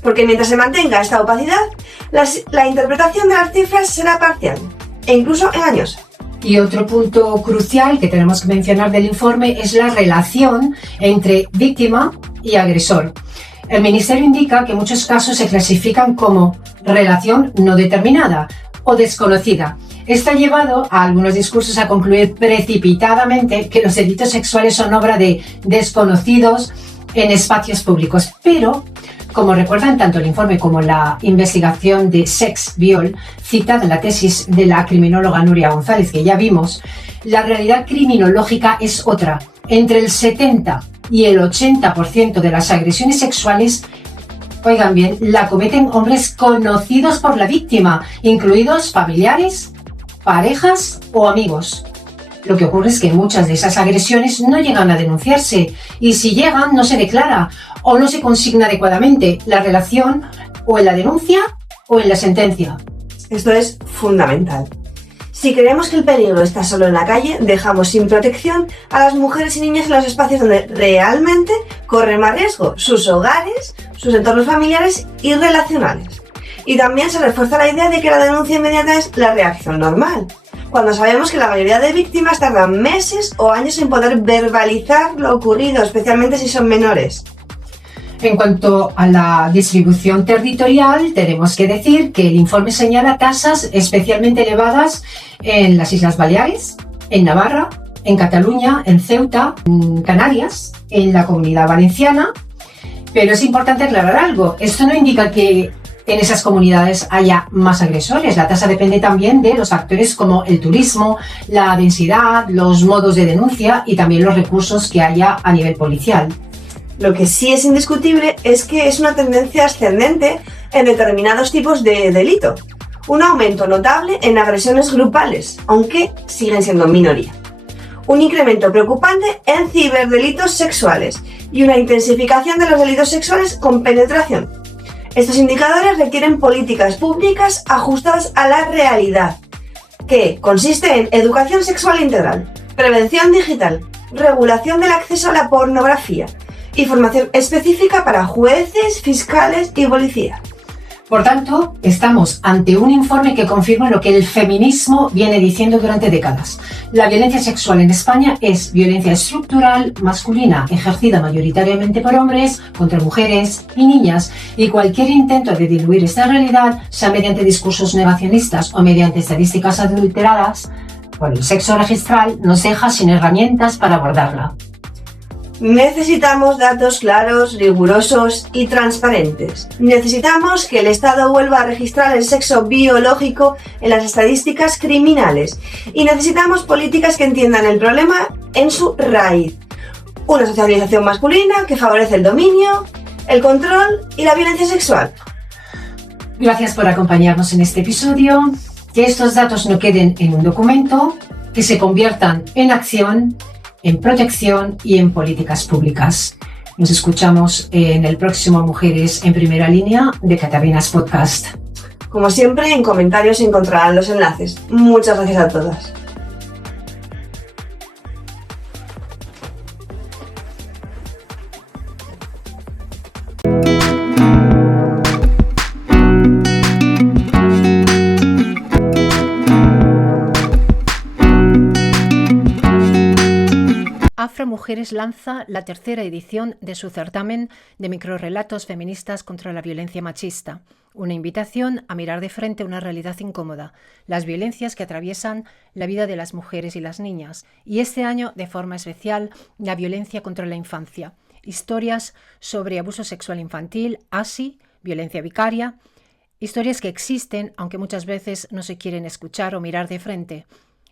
Porque mientras se mantenga esta opacidad, la interpretación de las cifras será parcial e incluso engañosa. Y otro punto crucial que tenemos que mencionar del informe es la relación entre víctima y agresor. El Ministerio indica que en muchos casos se clasifican como relación no determinada o desconocida. Esto ha llevado a algunos discursos a concluir precipitadamente que los delitos sexuales son obra de desconocidos en espacios públicos. Pero, como recuerdan tanto el informe como la investigación de SexViol, citada en la tesis de la criminóloga Nuria González, que ya vimos, la realidad criminológica es otra. Entre el 70 y el 80% de las agresiones sexuales, oigan bien, la cometen hombres conocidos por la víctima, incluidos familiares, parejas o amigos. Lo que ocurre es que muchas de esas agresiones no llegan a denunciarse y si llegan no se declara o no se consigna adecuadamente la relación o en la denuncia o en la sentencia. Esto es fundamental. Si creemos que el peligro está solo en la calle, dejamos sin protección a las mujeres y niñas en los espacios donde realmente corren más riesgo, sus hogares, sus entornos familiares y relacionales. Y también se refuerza la idea de que la denuncia inmediata es la reacción normal, cuando sabemos que la mayoría de víctimas tardan meses o años en poder verbalizar lo ocurrido, especialmente si son menores. En cuanto a la distribución territorial, tenemos que decir que el informe señala tasas especialmente elevadas en las Islas Baleares, en Navarra, en Cataluña, en Ceuta, en Canarias, en la Comunidad Valenciana. Pero es importante aclarar algo. Esto no indica que en esas comunidades haya más agresores. La tasa depende también de los factores como el turismo, la densidad, los modos de denuncia y también los recursos que haya a nivel policial. Lo que sí es indiscutible es que es una tendencia ascendente en determinados tipos de delito. Un aumento notable en agresiones grupales, aunque siguen siendo minoría. Un incremento preocupante en ciberdelitos sexuales y una intensificación de los delitos sexuales con penetración. Estos indicadores requieren políticas públicas ajustadas a la realidad, que consiste en educación sexual integral, prevención digital, regulación del acceso a la pornografía, y formación específica para jueces, fiscales y policía. Por tanto, estamos ante un informe que confirma lo que el feminismo viene diciendo durante décadas. La violencia sexual en España es violencia estructural masculina, ejercida mayoritariamente por hombres contra mujeres y niñas, y cualquier intento de diluir esta realidad, sea mediante discursos negacionistas o mediante estadísticas adulteradas por el sexo registral, nos deja sin herramientas para abordarla. Necesitamos datos claros, rigurosos y transparentes. Necesitamos que el Estado vuelva a registrar el sexo biológico en las estadísticas criminales. Y necesitamos políticas que entiendan el problema en su raíz. Una socialización masculina que favorece el dominio, el control y la violencia sexual. Gracias por acompañarnos en este episodio. Que estos datos no queden en un documento, que se conviertan en acción, en protección y en políticas públicas. Nos escuchamos en el próximo Mujeres en Primera Línea de Catarinas Podcast. Como siempre, en comentarios encontrarán los enlaces. Muchas gracias a todas. Afromujeres lanza la tercera edición de su certamen de microrrelatos feministas contra la violencia machista. Una invitación a mirar de frente una realidad incómoda, las violencias que atraviesan la vida de las mujeres y las niñas. Y este año, de forma especial, la violencia contra la infancia. Historias sobre abuso sexual infantil, ASI, violencia vicaria. Historias que existen, aunque muchas veces no se quieren escuchar o mirar de frente.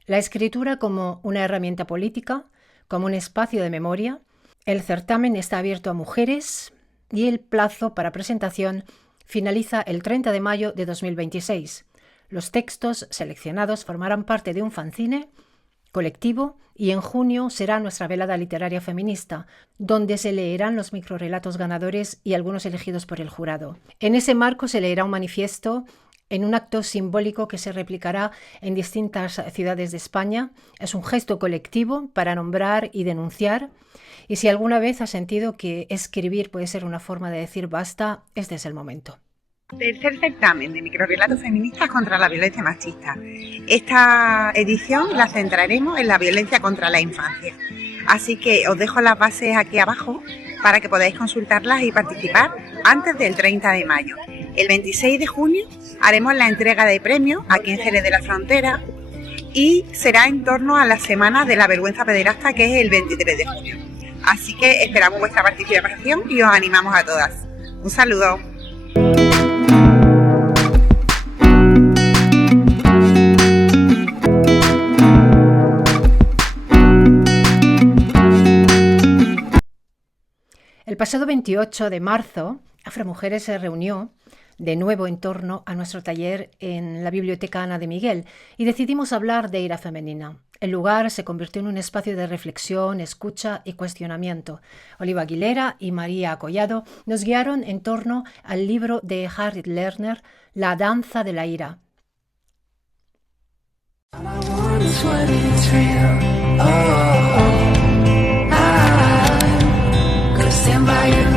La escritura como una herramienta política, como un espacio de memoria. El certamen está abierto a mujeres y el plazo para presentación finaliza el 30 de mayo de 2026. Los textos seleccionados formarán parte de un fanzine colectivo y en junio será nuestra velada literaria feminista, donde se leerán los microrrelatos ganadores y algunos elegidos por el jurado. En ese marco se leerá un manifiesto en un acto simbólico que se replicará en distintas ciudades de España. Es un gesto colectivo para nombrar y denunciar. Y si alguna vez has sentido que escribir puede ser una forma de decir basta, este es el momento. Tercer certamen de microrrelatos feministas contra la violencia machista. Esta edición la centraremos en la violencia contra la infancia. Así que os dejo las bases aquí abajo para que podáis consultarlas y participar antes del 30 de mayo. El 26 de junio haremos la entrega de premios aquí en Jerez de la Frontera y será en torno a la semana de la vergüenza pederasta, que es el 23 de junio. Así que esperamos vuestra participación y os animamos a todas. Un saludo. El pasado 28 de marzo, Afromujeres se reunió de nuevo en torno a nuestro taller en la Biblioteca Ana de Miguel y decidimos hablar de ira femenina. El lugar se convirtió en un espacio de reflexión, escucha y cuestionamiento. Oliva Aguilera y María Collado nos guiaron en torno al libro de Harriet Lerner, La danza de la ira. Stand by you,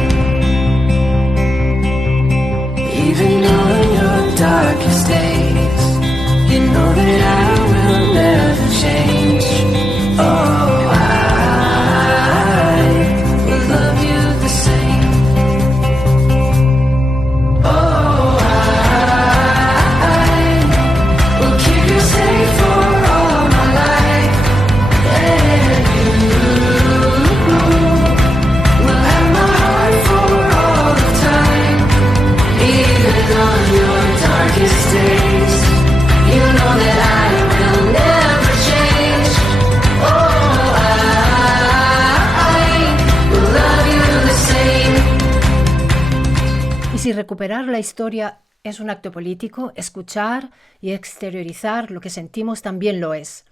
even though in your darkest days, you know that I will never change. Oh, I will love you the same. Oh, I will keep you safe for all my life, and days, you know that I will never change. Oh, I will love you the same. Y si recuperar la historia es un acto político, escuchar y exteriorizar lo que sentimos también lo es.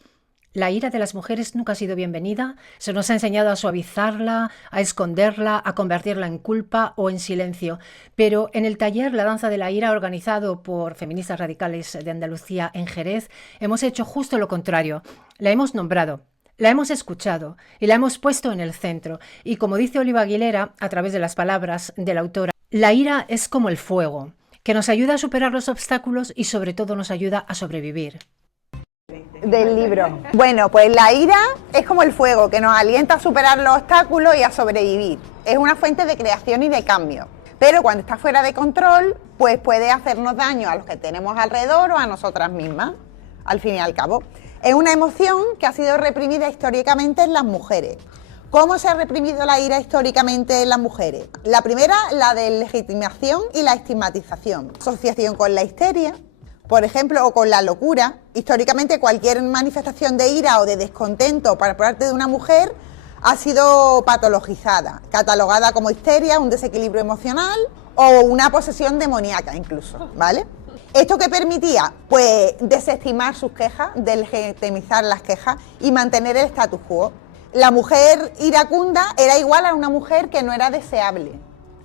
La ira de las mujeres nunca ha sido bienvenida, se nos ha enseñado a suavizarla, a esconderla, a convertirla en culpa o en silencio. Pero en el taller La danza de la ira, organizado por feministas radicales de Andalucía en Jerez, hemos hecho justo lo contrario. La hemos nombrado, la hemos escuchado y la hemos puesto en el centro. Y como dice Oliva Aguilera, a través de las palabras de la autora, la ira es como el fuego, que nos ayuda a superar los obstáculos y sobre todo nos ayuda a sobrevivir. Del libro. Bueno, pues la ira es como el fuego que nos alienta a superar los obstáculos y a sobrevivir. Es una fuente de creación y de cambio. Pero cuando está fuera de control, pues puede hacernos daño a los que tenemos alrededor o a nosotras mismas, al fin y al cabo. Es una emoción que ha sido reprimida históricamente en las mujeres. ¿Cómo se ha reprimido la ira históricamente en las mujeres? La primera, la de legitimación y la estigmatización. Asociación con la histeria, por ejemplo, o con la locura. Históricamente cualquier manifestación de ira o de descontento por parte de una mujer ha sido patologizada, catalogada como histeria, un desequilibrio emocional o una posesión demoníaca incluso, ¿vale? ¿Esto qué permitía? Pues desestimar sus quejas, delegitimizar las quejas y mantener el status quo. La mujer iracunda era igual a una mujer que no era deseable,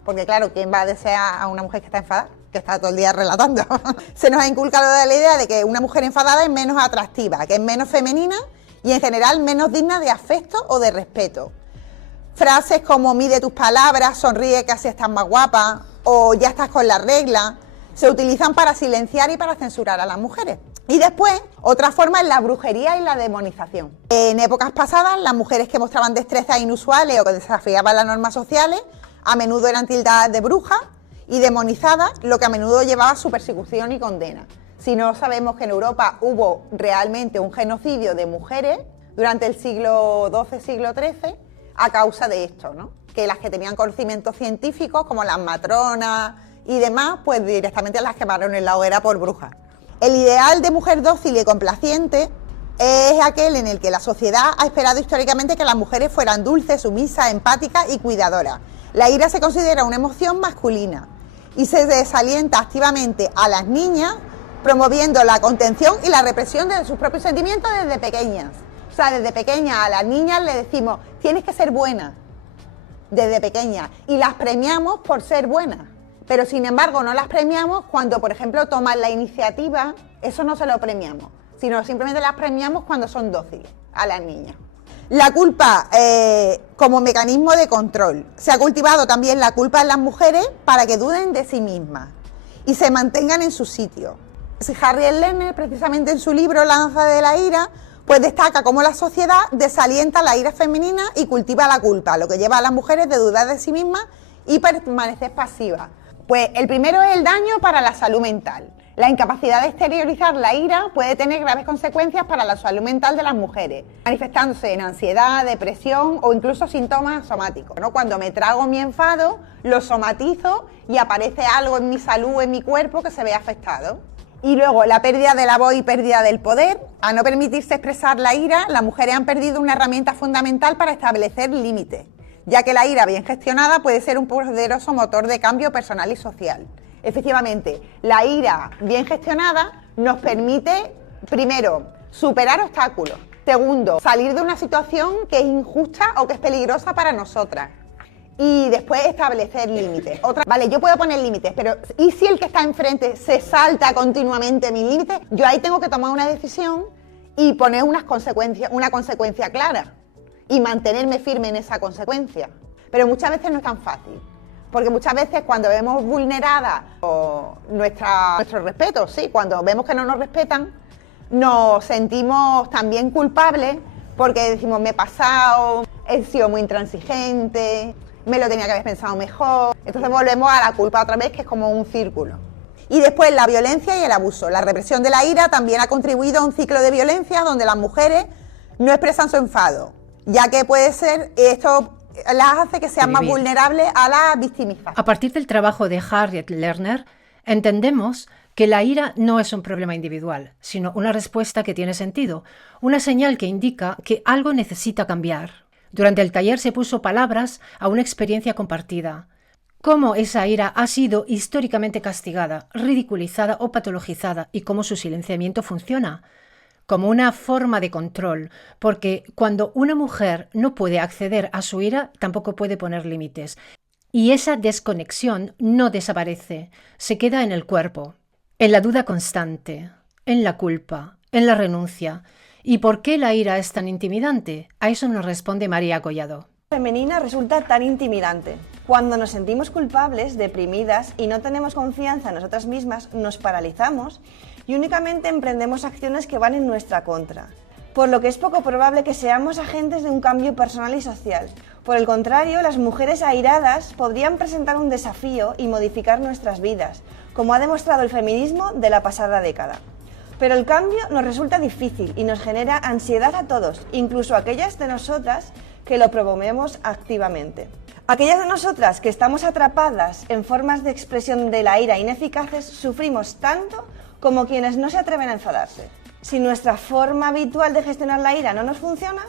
porque claro, ¿quién va a desear a una mujer que está enfadada? Que está todo el día relatando. Se nos ha inculcado la idea de que una mujer enfadada es menos atractiva, que es menos femenina y en general menos digna de afecto o de respeto. Frases como mide tus palabras, sonríe que así estás más guapa o ya estás con la regla se utilizan para silenciar y para censurar a las mujeres. Y después, otra forma es la brujería y la demonización. En épocas pasadas, las mujeres que mostraban destrezas inusuales o que desafiaban las normas sociales a menudo eran tildadas de brujas y demonizadas, lo que a menudo llevaba a su persecución y condena. Si no sabemos que en Europa hubo realmente un genocidio de mujeres durante el siglo XII, siglo XIII, a causa de esto, ¿no? Que las que tenían conocimientos científicos, como las matronas y demás, pues directamente las quemaron en la hoguera por brujas. El ideal de mujer dócil y complaciente es aquel en el que la sociedad ha esperado históricamente que las mujeres fueran dulces, sumisas, empáticas y cuidadoras. La ira se considera una emoción masculina y se desalienta activamente a las niñas, promoviendo la contención y la represión de sus propios sentimientos desde pequeñas. O sea, desde pequeñas a las niñas le decimos, tienes que ser buena, desde pequeña, y las premiamos por ser buenas. Pero sin embargo no las premiamos cuando, por ejemplo, toman la iniciativa, eso no se lo premiamos, sino simplemente las premiamos cuando son dóciles a las niñas. La culpa como mecanismo de control. Se ha cultivado también la culpa en las mujeres para que duden de sí mismas y se mantengan en su sitio. Harriet Lerner, precisamente en su libro La danza de la ira, pues destaca cómo la sociedad desalienta la ira femenina y cultiva la culpa, lo que lleva a las mujeres de dudar de sí mismas y permanecer pasivas. Pues el primero es el daño para la salud mental. La incapacidad de exteriorizar la ira puede tener graves consecuencias para la salud mental de las mujeres, manifestándose en ansiedad, depresión o incluso síntomas somáticos, ¿no? Cuando me trago mi enfado, lo somatizo y aparece algo en mi salud, en mi cuerpo que se ve afectado. Y luego la pérdida de la voz y pérdida del poder. A no permitirse expresar la ira, las mujeres han perdido una herramienta fundamental para establecer límites, ya que la ira bien gestionada puede ser un poderoso motor de cambio personal y social. Efectivamente, la ira bien gestionada nos permite, primero, superar obstáculos. Segundo, salir de una situación que es injusta o que es peligrosa para nosotras. Y después establecer límites. Vale, yo puedo poner límites, pero ¿y si el que está enfrente se salta continuamente mis límites? Yo ahí tengo que tomar una decisión y poner una consecuencia clara y mantenerme firme en esa consecuencia. Pero muchas veces no es tan fácil. Porque muchas veces cuando vemos vulnerada nuestro respeto, sí, cuando vemos que no nos respetan, nos sentimos también culpables porque decimos, me he pasado, he sido muy intransigente, me lo tenía que haber pensado mejor. Entonces volvemos a la culpa otra vez, que es como un círculo. Y después la violencia y el abuso. La represión de la ira también ha contribuido a un ciclo de violencia donde las mujeres no expresan su enfado, ya que puede ser esto las hace que sean más vulnerables a la victimización. A partir del trabajo de Harriet Lerner, entendemos que la ira no es un problema individual, sino una respuesta que tiene sentido, una señal que indica que algo necesita cambiar. Durante el taller se puso palabras a una experiencia compartida. Cómo esa ira ha sido históricamente castigada, ridiculizada o patologizada y cómo su silenciamiento funciona como una forma de control, porque cuando una mujer no puede acceder a su ira, tampoco puede poner límites. Y esa desconexión no desaparece, se queda en el cuerpo, en la duda constante, en la culpa, en la renuncia. ¿Y por qué la ira es tan intimidante? A eso nos responde María Collado. Femenina resulta tan intimidante. Cuando nos sentimos culpables, deprimidas y no tenemos confianza en nosotras mismas, nos paralizamos y únicamente emprendemos acciones que van en nuestra contra, por lo que es poco probable que seamos agentes de un cambio personal y social. Por el contrario, las mujeres airadas podrían presentar un desafío y modificar nuestras vidas, como ha demostrado el feminismo de la pasada década. Pero el cambio nos resulta difícil y nos genera ansiedad a todos, incluso a aquellas de nosotras que lo promovemos activamente. Aquellas de nosotras que estamos atrapadas en formas de expresión de la ira ineficaces sufrimos tanto como quienes no se atreven a enfadarse. Si nuestra forma habitual de gestionar la ira no nos funciona,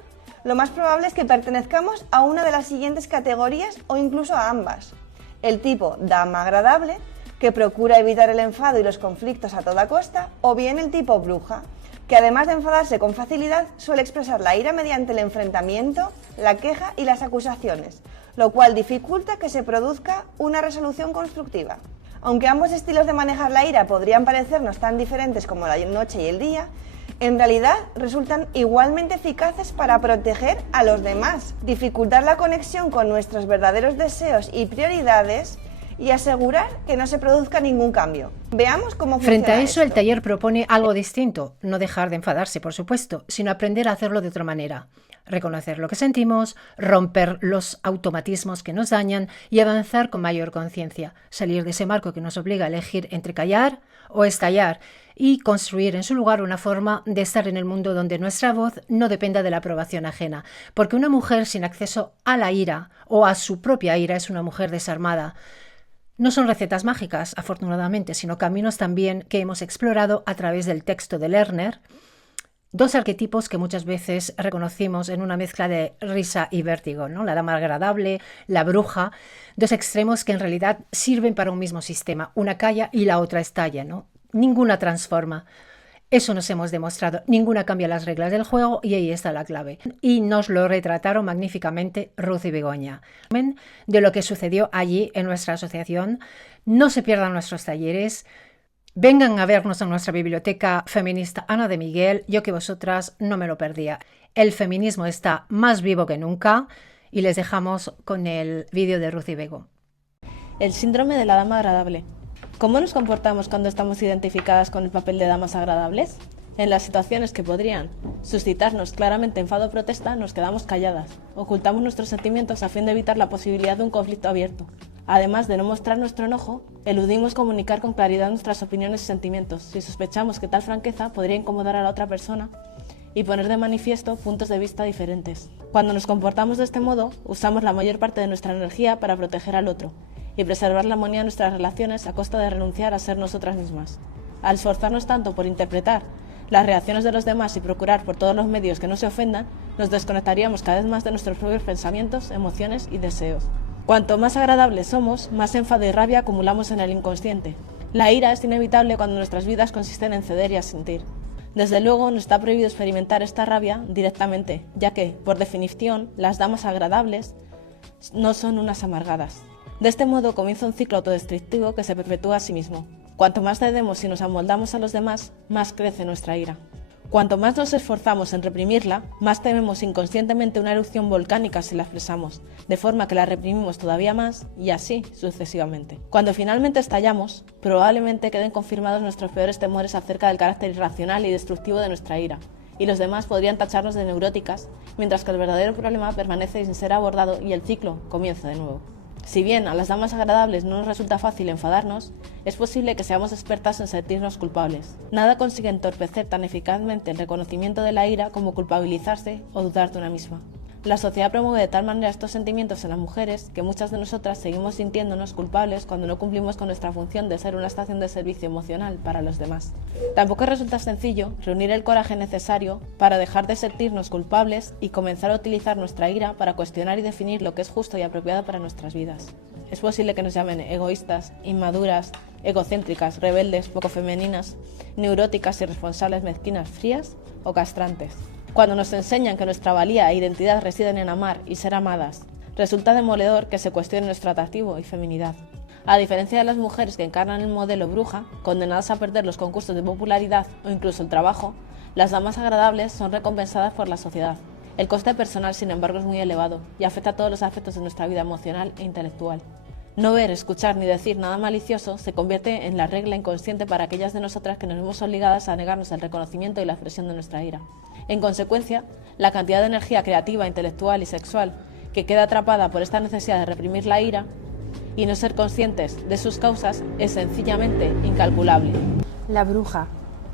lo más probable es que pertenezcamos a una de las siguientes categorías o incluso a ambas. El tipo dama agradable, que procura evitar el enfado y los conflictos a toda costa, o bien el tipo bruja, que además de enfadarse con facilidad, suele expresar la ira mediante el enfrentamiento, la queja y las acusaciones, lo cual dificulta que se produzca una resolución constructiva. Aunque ambos estilos de manejar la ira podrían parecernos tan diferentes como la noche y el día, en realidad resultan igualmente eficaces para proteger a los demás, dificultar la conexión con nuestros verdaderos deseos y prioridades y asegurar que no se produzca ningún cambio. Veamos cómo funciona. Frente a eso, esto. el taller propone algo distinto, no dejar de enfadarse, por supuesto, sino aprender a hacerlo de otra manera. Reconocer lo que sentimos, romper los automatismos que nos dañan y avanzar con mayor conciencia, salir de ese marco que nos obliga a elegir entre callar o estallar y construir en su lugar una forma de estar en el mundo donde nuestra voz no dependa de la aprobación ajena, porque una mujer sin acceso a la ira o a su propia ira es una mujer desarmada. No son recetas mágicas, afortunadamente, sino caminos también que hemos explorado a través del texto de Lerner, dos arquetipos que muchas veces reconocimos en una mezcla de risa y vértigo, ¿no? La dama agradable, la bruja, dos extremos que en realidad sirven para un mismo sistema. Una calla y la otra estalla, ¿no? Ninguna transforma. Eso nos hemos demostrado. Ninguna cambia las reglas del juego y ahí está la clave. Y nos lo retrataron magníficamente Ruth y Begoña. De lo que sucedió allí en nuestra asociación. No se pierdan nuestros talleres. Vengan a vernos en nuestra biblioteca feminista Ana de Miguel. Yo que vosotras no me lo perdía. El feminismo está más vivo que nunca. Y les dejamos con el vídeo de Ruth y Bego. El síndrome de la dama agradable. ¿Cómo nos comportamos cuando estamos identificadas con el papel de damas agradables? En las situaciones que podrían suscitarnos claramente enfado o protesta, nos quedamos calladas. Ocultamos nuestros sentimientos a fin de evitar la posibilidad de un conflicto abierto. Además de no mostrar nuestro enojo, eludimos comunicar con claridad nuestras opiniones y sentimientos, si sospechamos que tal franqueza podría incomodar a la otra persona y poner de manifiesto puntos de vista diferentes. Cuando nos comportamos de este modo, usamos la mayor parte de nuestra energía para proteger al otro y preservar la armonía de nuestras relaciones a costa de renunciar a ser nosotras mismas. Al esforzarnos tanto por interpretar las reacciones de los demás y procurar por todos los medios que no se ofendan, nos desconectaríamos cada vez más de nuestros propios pensamientos, emociones y deseos. Cuanto más agradables somos, más enfado y rabia acumulamos en el inconsciente. La ira es inevitable cuando nuestras vidas consisten en ceder y asentir. Desde luego, nos está prohibido experimentar esta rabia directamente, ya que, por definición, las damas agradables no son unas amargadas. De este modo comienza un ciclo autodestructivo que se perpetúa a sí mismo. Cuanto más cedemos y nos amoldamos a los demás, más crece nuestra ira. Cuanto más nos esforzamos en reprimirla, más tememos inconscientemente una erupción volcánica si la expresamos, de forma que la reprimimos todavía más y así sucesivamente. Cuando finalmente estallamos, probablemente queden confirmados nuestros peores temores acerca del carácter irracional y destructivo de nuestra ira, y los demás podrían tacharnos de neuróticas, mientras que el verdadero problema permanece sin ser abordado y el ciclo comienza de nuevo. Si bien a las damas agradables no nos resulta fácil enfadarnos, es posible que seamos expertas en sentirnos culpables. Nada consigue entorpecer tan eficazmente el reconocimiento de la ira como culpabilizarse o dudar de una misma. La sociedad promueve de tal manera estos sentimientos en las mujeres que muchas de nosotras seguimos sintiéndonos culpables cuando no cumplimos con nuestra función de ser una estación de servicio emocional para los demás. Tampoco resulta sencillo reunir el coraje necesario para dejar de sentirnos culpables y comenzar a utilizar nuestra ira para cuestionar y definir lo que es justo y apropiado para nuestras vidas. Es posible que nos llamen egoístas, inmaduras, egocéntricas, rebeldes, poco femeninas, neuróticas, irresponsables, mezquinas, frías o castrantes. Cuando nos enseñan que nuestra valía e identidad residen en amar y ser amadas, resulta demoledor que se cuestione nuestro atractivo y feminidad. A diferencia de las mujeres que encarnan el modelo bruja, condenadas a perder los concursos de popularidad o incluso el trabajo, las damas agradables son recompensadas por la sociedad. El coste personal, sin embargo, es muy elevado y afecta a todos los aspectos de nuestra vida emocional e intelectual. No ver, escuchar ni decir nada malicioso se convierte en la regla inconsciente para aquellas de nosotras que nos vemos obligadas a negarnos el reconocimiento y la expresión de nuestra ira. En consecuencia, la cantidad de energía creativa, intelectual y sexual que queda atrapada por esta necesidad de reprimir la ira y no ser conscientes de sus causas es sencillamente incalculable. La bruja.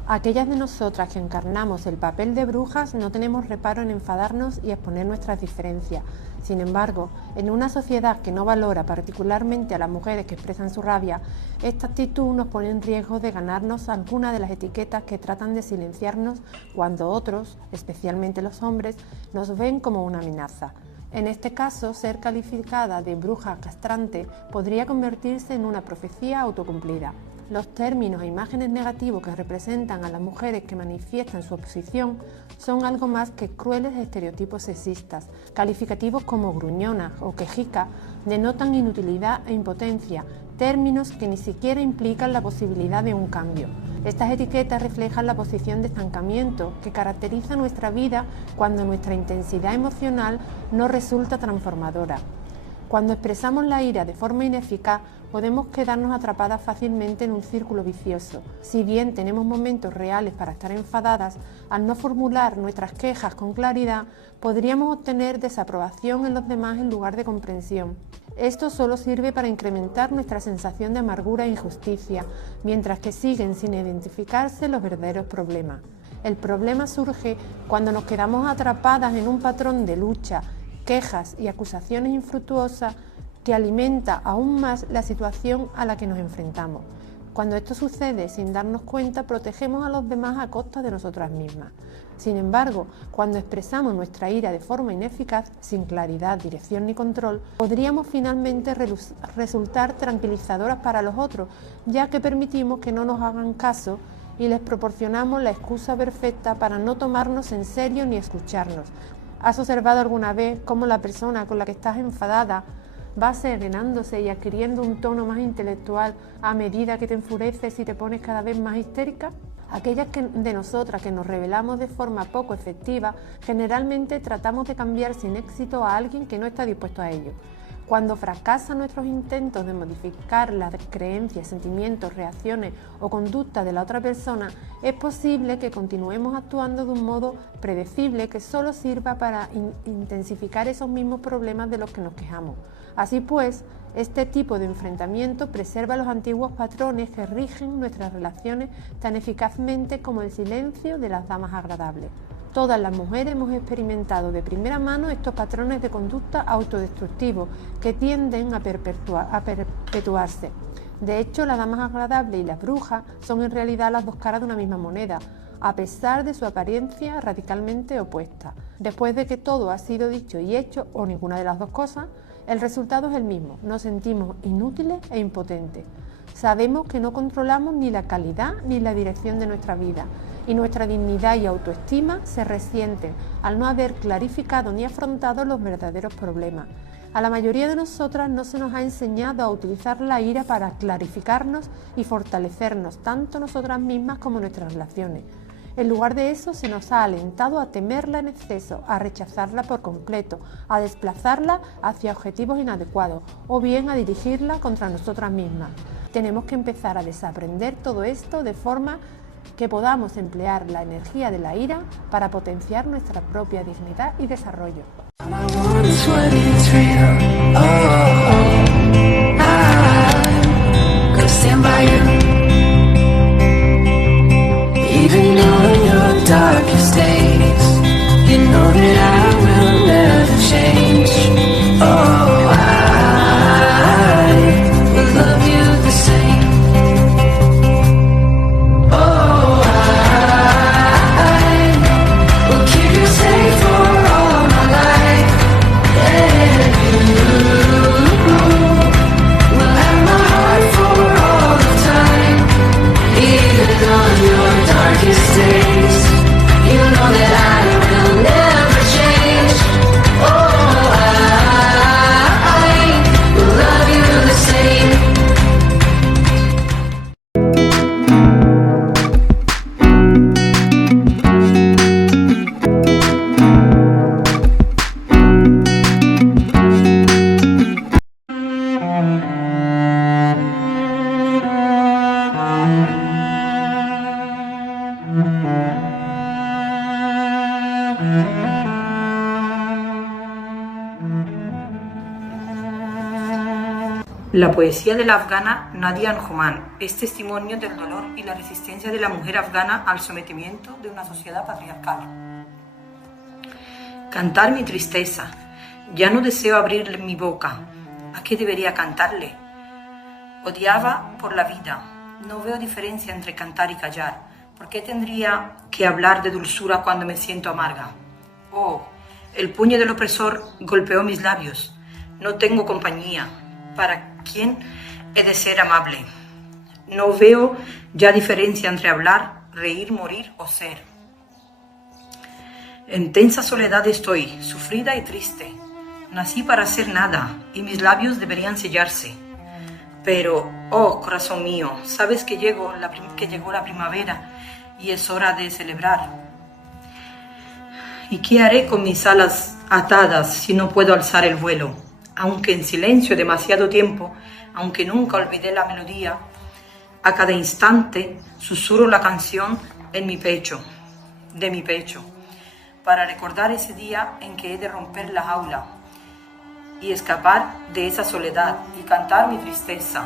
Aquellas de nosotras que encarnamos el papel de brujas no tenemos reparo en enfadarnos y exponer nuestras diferencias. Sin embargo, en una sociedad que no valora particularmente a las mujeres que expresan su rabia, esta actitud nos pone en riesgo de ganarnos alguna de las etiquetas que tratan de silenciarnos cuando otros, especialmente los hombres, nos ven como una amenaza. En este caso, ser calificada de bruja castrante podría convertirse en una profecía autocumplida. Los términos e imágenes negativos que representan a las mujeres que manifiestan su oposición son algo más que crueles estereotipos sexistas. Calificativos como gruñona o quejica denotan inutilidad e impotencia, términos que ni siquiera implican la posibilidad de un cambio. Estas etiquetas reflejan la posición de estancamiento que caracteriza nuestra vida cuando nuestra intensidad emocional no resulta transformadora. Cuando expresamos la ira de forma ineficaz, podemos quedarnos atrapadas fácilmente en un círculo vicioso. Si bien tenemos momentos reales para estar enfadadas, al no formular nuestras quejas con claridad, podríamos obtener desaprobación en los demás en lugar de comprensión. Esto solo sirve para incrementar nuestra sensación de amargura e injusticia, mientras que siguen sin identificarse los verdaderos problemas. El problema surge cuando nos quedamos atrapadas en un patrón de lucha, quejas y acusaciones infructuosas que alimenta aún más la situación a la que nos enfrentamos. Cuando esto sucede sin darnos cuenta, protegemos a los demás a costa de nosotras mismas. Sin embargo, cuando expresamos nuestra ira de forma ineficaz, sin claridad, dirección ni control, podríamos finalmente resultar tranquilizadoras para los otros, ya que permitimos que no nos hagan caso y les proporcionamos la excusa perfecta para no tomarnos en serio ni escucharnos. ¿Has observado alguna vez cómo la persona con la que estás enfadada va serenándose y adquiriendo un tono más intelectual a medida que te enfureces y te pones cada vez más histérica? Aquellas de nosotras que nos rebelamos de forma poco efectiva, generalmente tratamos de cambiar sin éxito a alguien que no está dispuesto a ello. Cuando fracasan nuestros intentos de modificar las creencias, sentimientos, reacciones o conductas de la otra persona, es posible que continuemos actuando de un modo predecible que solo sirva para intensificar esos mismos problemas de los que nos quejamos. Así pues, este tipo de enfrentamiento preserva los antiguos patrones que rigen nuestras relaciones tan eficazmente como el silencio de las damas agradables. Todas las mujeres hemos experimentado de primera mano estos patrones de conducta autodestructivos que tienden a perpetuarse. De hecho, las damas agradables y las brujas son en realidad las dos caras de una misma moneda, a pesar de su apariencia radicalmente opuesta. Después de que todo ha sido dicho y hecho, o ninguna de las dos cosas, el resultado es el mismo: nos sentimos inútiles e impotentes. Sabemos que no controlamos ni la calidad ni la dirección de nuestra vida, y nuestra dignidad y autoestima se resienten al no haber clarificado ni afrontado los verdaderos problemas. A la mayoría de nosotras no se nos ha enseñado a utilizar la ira para clarificarnos y fortalecernos, tanto nosotras mismas como nuestras relaciones. En lugar de eso, se nos ha alentado a temerla en exceso, a rechazarla por completo, a desplazarla hacia objetivos inadecuados o bien a dirigirla contra nosotras mismas. Tenemos que empezar a desaprender todo esto de forma que podamos emplear la energía de la ira para potenciar nuestra propia dignidad y desarrollo. La poesía de la afgana Nadia Anjuman es testimonio del dolor y la resistencia de la mujer afgana al sometimiento de una sociedad patriarcal. Cantar mi tristeza. Ya no deseo abrir mi boca. ¿A qué debería cantarle? Odiaba por la vida. No veo diferencia entre cantar y callar. ¿Por qué tendría que hablar de dulzura cuando me siento amarga? Oh, el puño del opresor golpeó mis labios. No tengo compañía. ¿Para quién he de ser amable? No veo ya diferencia entre hablar, reír, morir o ser. En tensa soledad estoy, sufrida y triste. Nací para hacer nada y mis labios deberían sellarse. Pero, oh corazón mío, sabes que llegó la primavera y es hora de celebrar. ¿Y qué haré con mis alas atadas si no puedo alzar el vuelo? Aunque en silencio demasiado tiempo, aunque nunca olvidé la melodía, a cada instante susurro la canción en mi pecho, de mi pecho, para recordar ese día en que he de romper la jaula y escapar de esa soledad y cantar mi tristeza.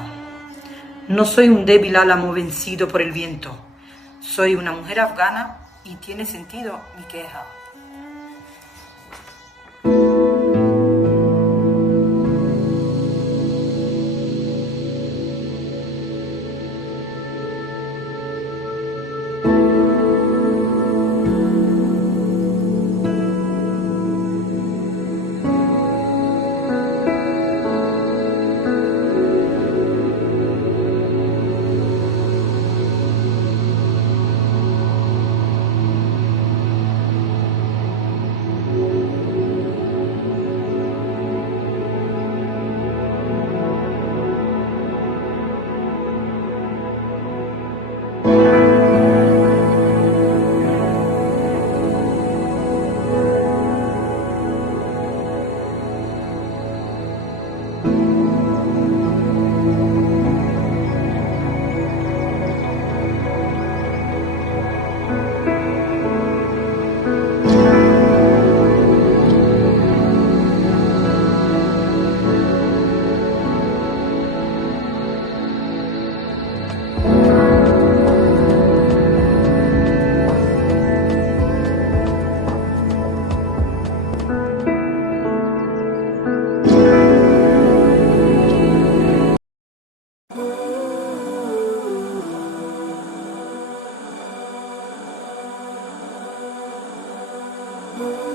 No soy un débil álamo vencido por el viento, soy una mujer afgana y tiene sentido mi queja. Oh.